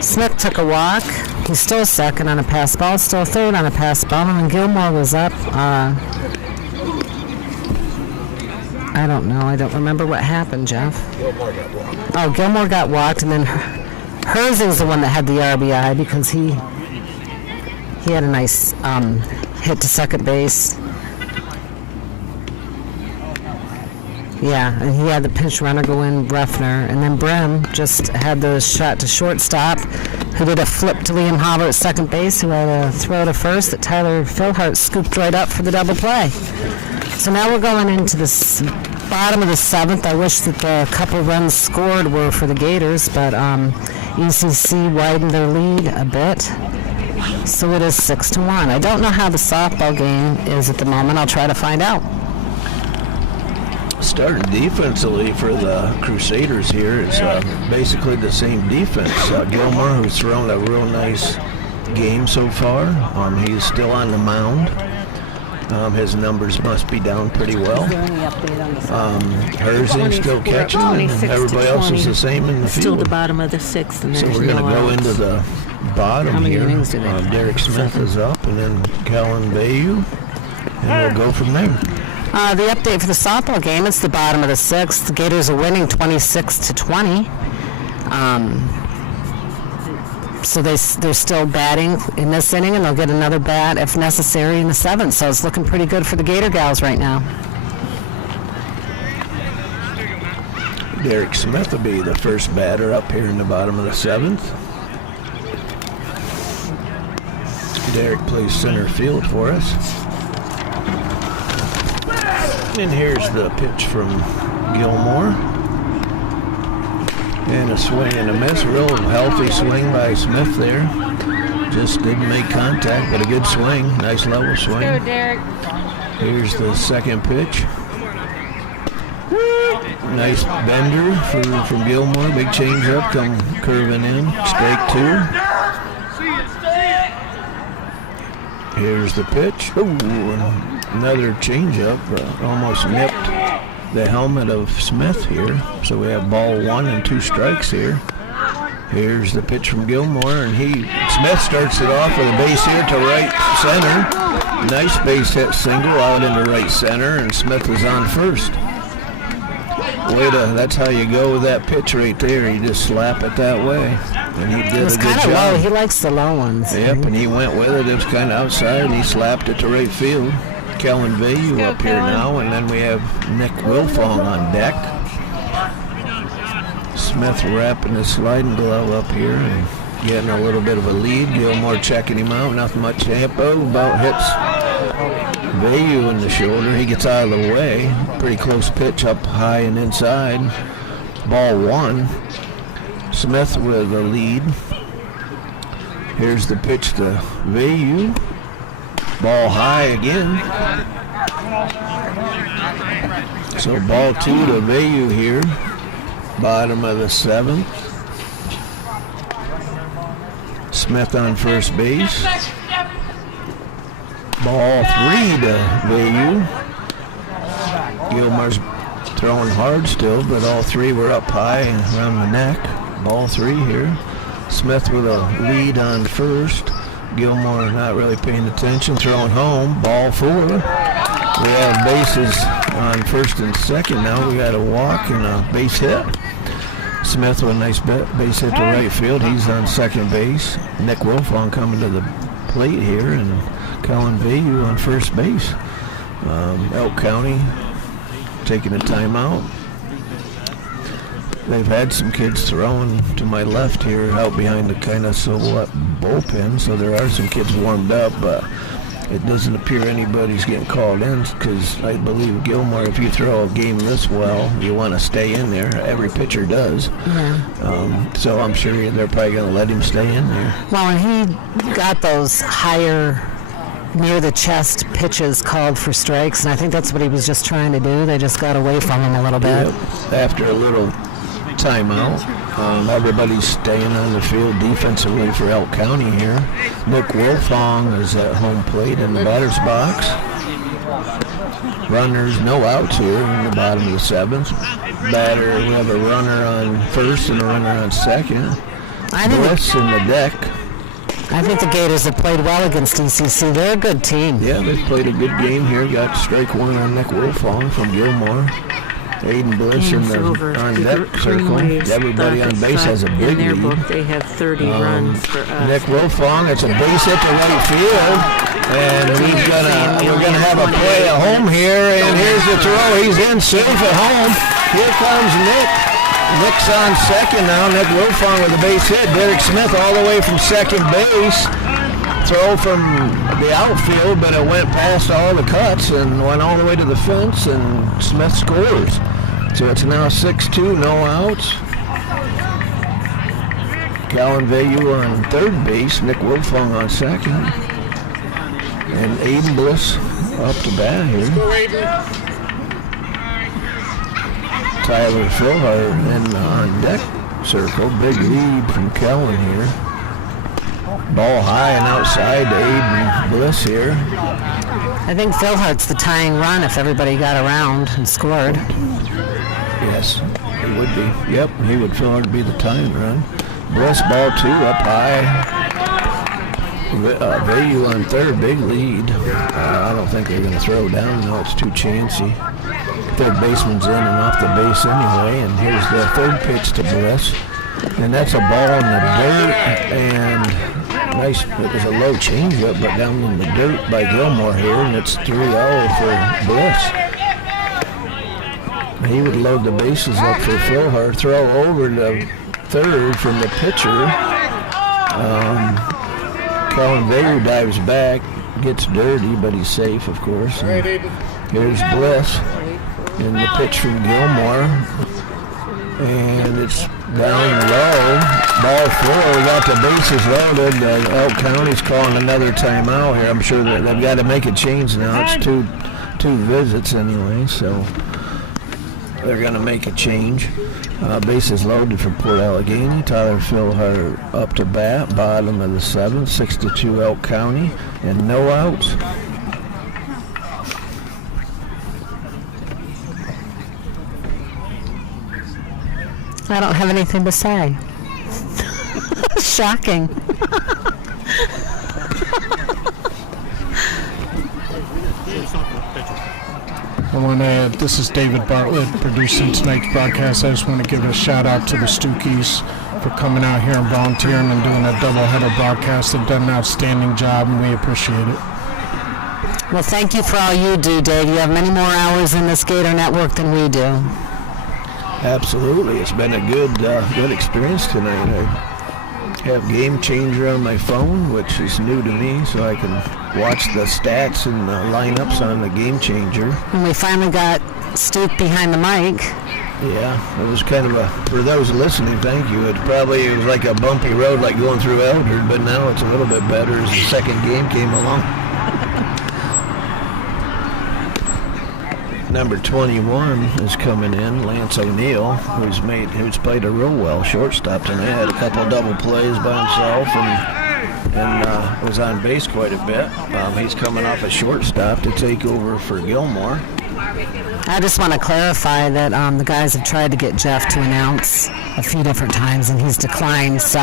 Smith took a walk. He's still second on a pass ball, still third on a pass ball, and then Gilmore was up. I don't know. I don't remember what happened, Jeff. Gilmore got walked, and then Herzing's the one that had the RBI because he had a nice hit to second base. Yeah, and he had the pinch runner go in, Ruffner, and then Brem just had the shot to shortstop, who did a flip to Liam Hobber at second base, who had a throw to first that Tyler Philhart scooped right up for the double play. So now we're going into the bottom of the 7th. I wish that the couple runs scored were for the Gators, but ECC widened their lead a bit. So it is 6-1. I don't know how the softball game is at the moment. I'll try to find out. Starting defensively for the Crusaders here is basically the same defense. Gilmore, who's thrown a real nice game so far, he's still on the mound. His numbers must be down pretty well. Herzing still catching, and everybody else is the same in the field. Still the bottom of the 6th, and So there's we're going to no go outs. into the bottom How many here. innings do they play? Derek Smith is up, and then Kellen Bayou, and we'll go from there. The update for the softball game, it's the bottom of the 6th. The Gators are winning 26-20. So they're still batting in this inning, and they'll get another bat if necessary in the 7th. So it's looking pretty good for the Gator gals right now. Derek Smith will be the first batter up here in the bottom of the 7th. Derek plays center field for us. And here's the pitch from Gilmore. And a swing and a miss. Real healthy swing by Smith there. Just didn't make contact, but a good swing. Nice level swing. Go, Derek. Here's the second pitch. Nice bender from Gilmore. Big changeup come curving in. Strike 2. Here's the pitch. Ooh, another changeup. Almost nipped the helmet of Smith here. So we have ball 1 and 2 strikes here. Here's the pitch from Gilmore, and Smith starts it off with a base hit to right center. Nice base hit single out into right center, and Smith is on first. That's how you go with that pitch right there. You just slap it that way. And he did a good job. It was kind of low. He likes the low ones. Yep, and he went with it. It was kind of outside, and he slapped it to right field. Kellen Vayu up here now, and then we have Nick Wilfong on deck. Smith wrapping his sliding glove up here and getting a little bit of a lead. Gilmore checking him out. Nothing much tempo. About hits Vayu in the shoulder. He gets out of the way. Pretty close pitch up high and inside. Ball 1. Smith with the lead. Here's the pitch to Vayu. Ball high again. So ball 2 to Vayu here. Bottom of the 7th. Smith on first base. Ball 3 to Vayu. Gilmore's throwing hard still, but all 3 were up high and around the neck. Ball 3 here. Smith with a lead on first. Gilmore not really paying attention, throwing home. Ball 4. We have bases on first and second now. We got a walk and a base hit. Smith with a nice base hit to right field. He's on second base. Nick Wilfong coming to the plate here, and Colin Vayu on first base. Elk County taking a timeout. They've had some kids throwing to my left here out behind the kind of somewhat bullpen, so there are some kids warmed up, but it doesn't appear anybody's getting called in because I believe Gilmore, if you throw a game this well, you want to stay in there. Every pitcher does. Yeah. So I'm sure they're probably going to let him stay in there. Well, and he got those higher near the chest pitches called for strikes, and I think that's what he was just trying to do. They just got away from him a little bit. Yep. After a little timeout. Everybody's staying on the field defensively for Elk County here. Nick Wilfong is at home plate in the batter's box. Runners, no outs here in the bottom of the 7th. Batter, we have a runner on first and a runner on second. Bliss in the deck. I think the Gators have played well against ECC. They're a good team. Yeah, they've played a good game here. Got strike 1 on Nick Wilfong from Gilmore. Aiden Bliss in the on deck circle. Everybody on base has a big lead. In their lead. book, they have 30 runs for us. Nick Wilfong, it's a base hit to right field, and we're gonna have a play at home here. And here's the throw. He's in safe at home. Here comes Nick. Nick's on second now. Nick Wilfong with a base hit. Derek Smith all the way from second base. Throw from the outfield, but it went past all the cuts and went all the way to the fence, and Smith scores. So it's now 6-2, no outs. Colin Vayu on third base, Nick Wilfong on second. And Aiden Bliss up to bat here. Tyler Philhart in on deck circle. Big lead from Kellen here. Ball high and outside to Aiden Bliss here. I think Philhart's the tying run if everybody got around and scored. Yes, he would be. Yep, he would Philhart be the tying run. Bliss ball 2 up high. Vayu on third, big lead. I don't think they're going to throw down. No, it's too chancy. Third baseman's in and off the base anyway, and here's the third pitch to Bliss. And that's a ball in the dirt, and nice. It was a low changeup, but down in the dirt by Gilmore here, and it's 3-0 for Bliss. He would load the bases up for Philhart, throw over to third from the pitcher. Colin Vader dives back, gets dirty, but he's safe, of course. And here's Bliss in the pitch from Gilmore, and it's down low. Ball 4. We got the bases loaded. Elk County's calling another timeout here. I'm sure that they've got to make a change now. It's two visits anyway, so they're going to make a change. Bases loaded for Port Allegany. Tyler Philhart up to bat, bottom of the 7th, 6-2 Elk County, and no outs. I don't have anything to say. Shocking. This is David Bartlett producing tonight's broadcast. I just want to give a shout out to the Stookies for coming out here and volunteering and doing a doubleheader broadcast. They've done an outstanding job, and we appreciate it. Well, thank you for all you do, Dave. You have many more hours in this Gator network than we do. Absolutely. It's been a good experience tonight. I have Game Changer on my phone, which is new to me, so I can watch the stats and the lineups on the Game Changer. And we finally got Stoop behind the mic. Yeah, it was kind of for those listening, thank you. It was like a bumpy road like going through Eldred, but now it's a little bit better as the second game came along. Number 21 is coming in, Lance O'Neill, who's played a real well shortstop tonight. Had a couple double plays by himself and was on base quite a bit. He's coming off a shortstop to take over for Gilmore. I just want to clarify that the guys have tried to get Jeff to announce a few different times, and he's declined. So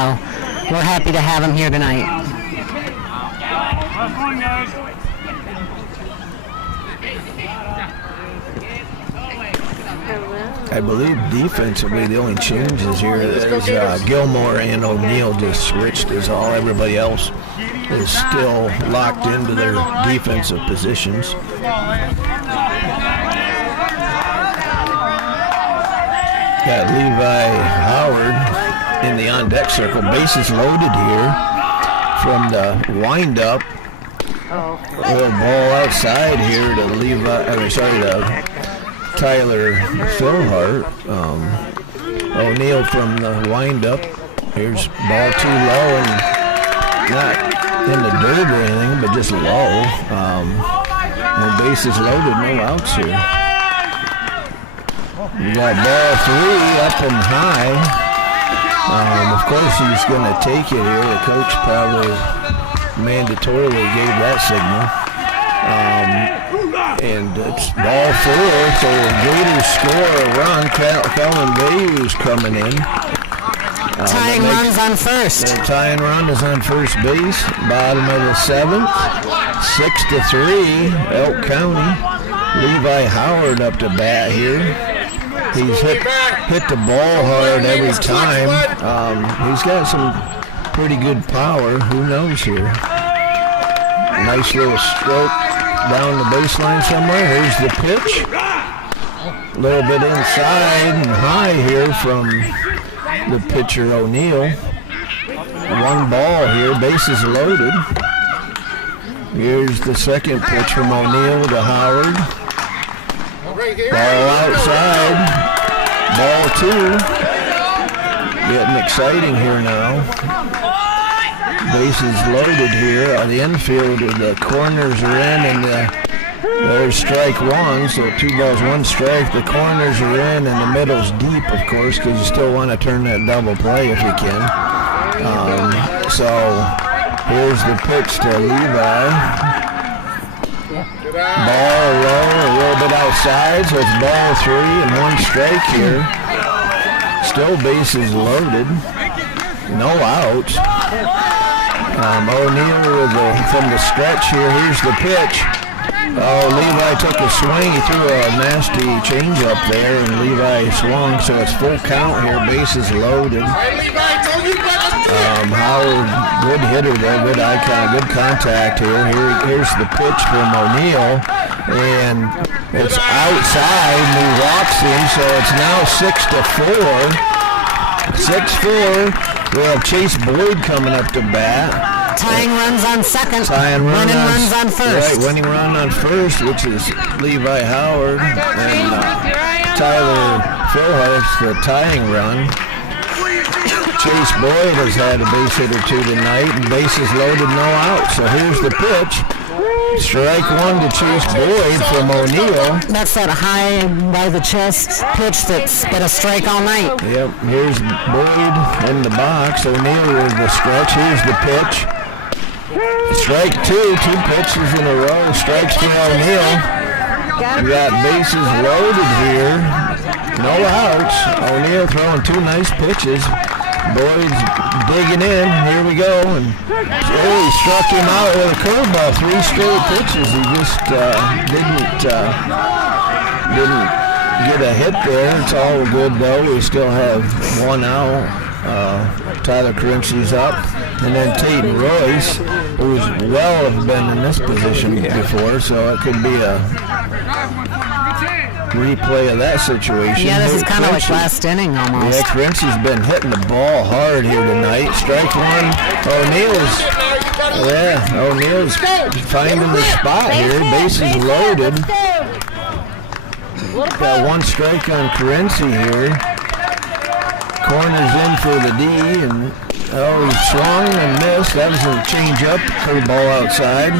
we're happy to have him here tonight. I believe defensively the only changes here is Gilmore and O'Neill just switched is all. Everybody else is still locked into their defensive positions. Got Levi Howard in the on-deck circle. Bases loaded here from the windup. Little ball outside here to Tyler Philhart. O'Neill from the windup. Here's ball too low and not in the dirt or anything, but just low. And bases loaded, no outs here. We got ball 3 up and high. Of course he's going to take it here. The coach probably mandatorily gave that signal. And it's ball 4, so Gators score a run. Colin Bayou's coming in. Tying runs on first. The tying run is on first base, bottom of the 7th. 6-3, Elk County. Levi Howard up to bat here. He's hit the ball hard every time. He's got some pretty good power. Who knows here? Nice little stroke down the baseline somewhere. Here's the pitch. A little bit inside and high here from the pitcher O'Neill. One ball here, bases loaded. Here's the second pitch from O'Neill to Howard. Ball outside. Ball 2. Getting exciting here now. Bases loaded here on the infield. The corners are in, and there's strike 1, so 2 balls, 1 strike. The corners are in, and the middle's deep, of course, because you still want to turn that double play if you can. So here's the pitch to Levi. Ball low, a little bit outside, so it's ball 3 and 1 strike here. Still bases loaded, no outs. O'Neill from the stretch here. Here's the pitch. Oh, Levi took a swing. He threw a nasty changeup there, and Levi swung, so it's full count here. Bases loaded. Howard, good hitter there, good eye contact, good contact here. Here's the pitch from O'Neill, and it's outside, and he walks him, so it's now 6-4. 6-4. We have Chase Boyd coming up to bat. Tying runs on second. Tying running runs on first. Right, winning run on first, which is Levi Howard, and Tyler Philhurst for a tying run. Chase Boyd has had a base hit or two tonight, and bases loaded, no out. So here's the pitch. Strike one to Chase Boyd from O'Neill. That's that high by the chest pitch that's been a strike all night. Yep, here's Boyd in the box. O'Neill with the stretch. Here's the pitch. Strike two pitches in a row. Strikes for O'Neill. We got bases loaded here. No outs. O'Neill throwing two nice pitches. Boyd's digging in. Here we go. And he struck him out with a curveball. 3 straight pitches. He just didn't get a hit there. It's all good though. We still have 1 out. Tyler Carencey's up. And then Tate Royce, who's well have been in this position before, so it could be a replay of that situation. Yeah, this is kind of like last inning almost. Yeah, Carencey's been hitting the ball hard here tonight. Strike one. O'Neill's finding the spot here. Bases loaded. Got 1 strike on Carencey here. Corners in for the D, and he swung and missed. That was a change-up. Curveball outside.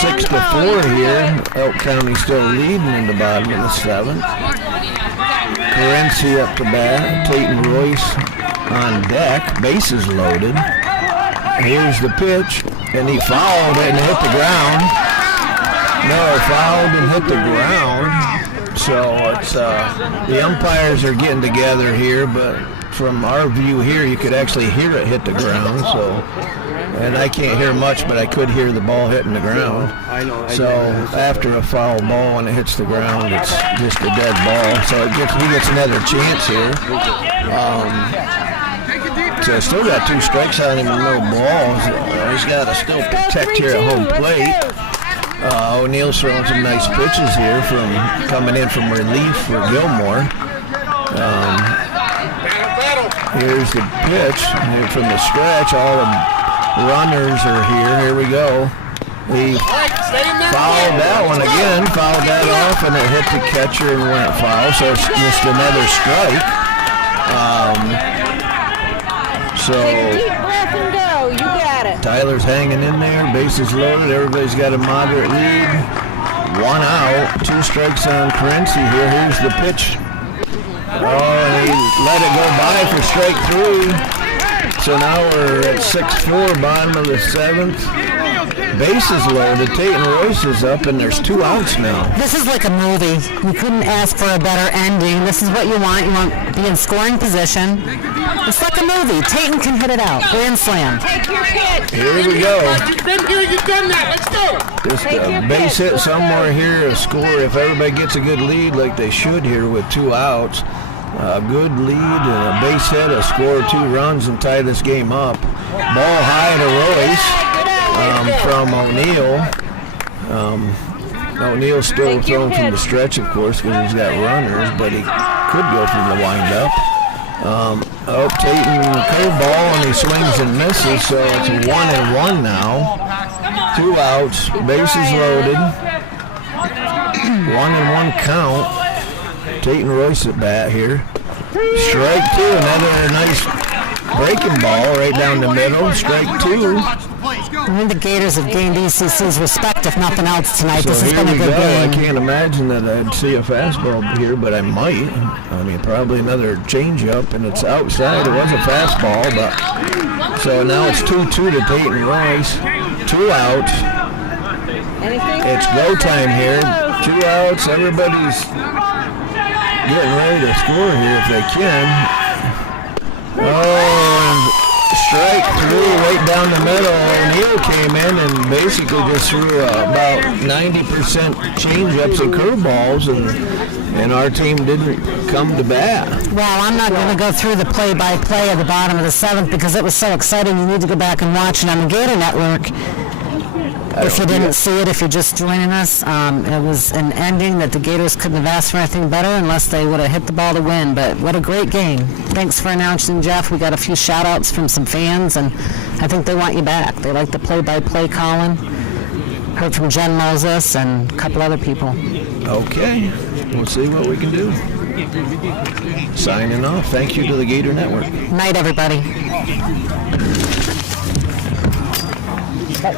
6-4 here. Elk County still leading in the bottom of the 7th. Carencey up to bat. Tate and Royce on deck. Bases loaded. Here's the pitch, and he fouled it and hit the ground. No, fouled and hit the ground. So it's the umpires are getting together here, but from our view here, you could actually hear it hit the ground. So, and I can't hear much, but I could hear the ball hitting the ground. So after a foul ball and it hits the ground, it's just a dead ball. So he gets another chance here. So still got 2 strikes on him and no balls. He's got to still protect here at home plate. O'Neill's throwing some nice pitches here from coming in from relief for Gilmore. Here's the pitch from the stretch. All the runners are here. Here we go. He fouled that one again. Fouled that off, and it hit the catcher and went foul. So it's just another strike. Tyler's hanging in there. Bases loaded. Everybody's got a moderate lead. 1 out. 2 strikes on Carencey here. Here's the pitch. And he let it go by for strike 3. So now we're at 6-4, bottom of the 7th. Bases loaded. Tate and Royce is up, and there's 2 outs now. This is like a movie. You couldn't ask for a better ending. This is what you want. You want to be in scoring position. It's like a movie. Tate can hit it out. Grand slam. Take your pitch. Here we go. You've been here, you've done that. Let's go. Just a base hit somewhere here, a score. If everybody gets a good lead like they should here with 2 outs, a good lead and a base hit, a score, 2 runs, and tie this game up. Ball high to Royce from O'Neill. O'Neill's still throwing from the stretch, of course, because he's got runners, but he could go from the windup. Tate and curveball, and he swings and misses, so it's 1-1 now. 2 outs, bases loaded. 1-1 count. Tate and Royce at bat here. Strike 2, another nice breaking ball right down the middle. Strike 2. I think the Gators have gained ECC's respect, if nothing else, tonight. So this has been a good I game. can't imagine that I'd see a fastball here, but I might. I mean, probably another changeup, and it's outside. It was a fastball, but so now it's 2-2 to Tate and Royce. 2 outs. It's go time here. 2 outs. Everybody's getting ready to score here if they can. Strike 3 right down the middle. O'Neill Gale came in and basically just threw about 90% change-ups and curveballs, and our team didn't come to bat. Well, I'm not going to go through the play-by-play at the bottom of the 7th because it was so exciting. You need to go back and watch it on the Gator Network. If you didn't see it, if you're just joining us, it was an ending that the Gators couldn't have asked for anything better unless they would have hit the ball to win. But what a great game. Thanks for announcing, Jeff. We got a few shout-outs from some fans, and I think they want you back. They like the play-by-play calling. Heard from Jen Moses and a couple other people. Okay, we'll see what we can do. Signing off. Thank you to the Gator Network. Night, everybody.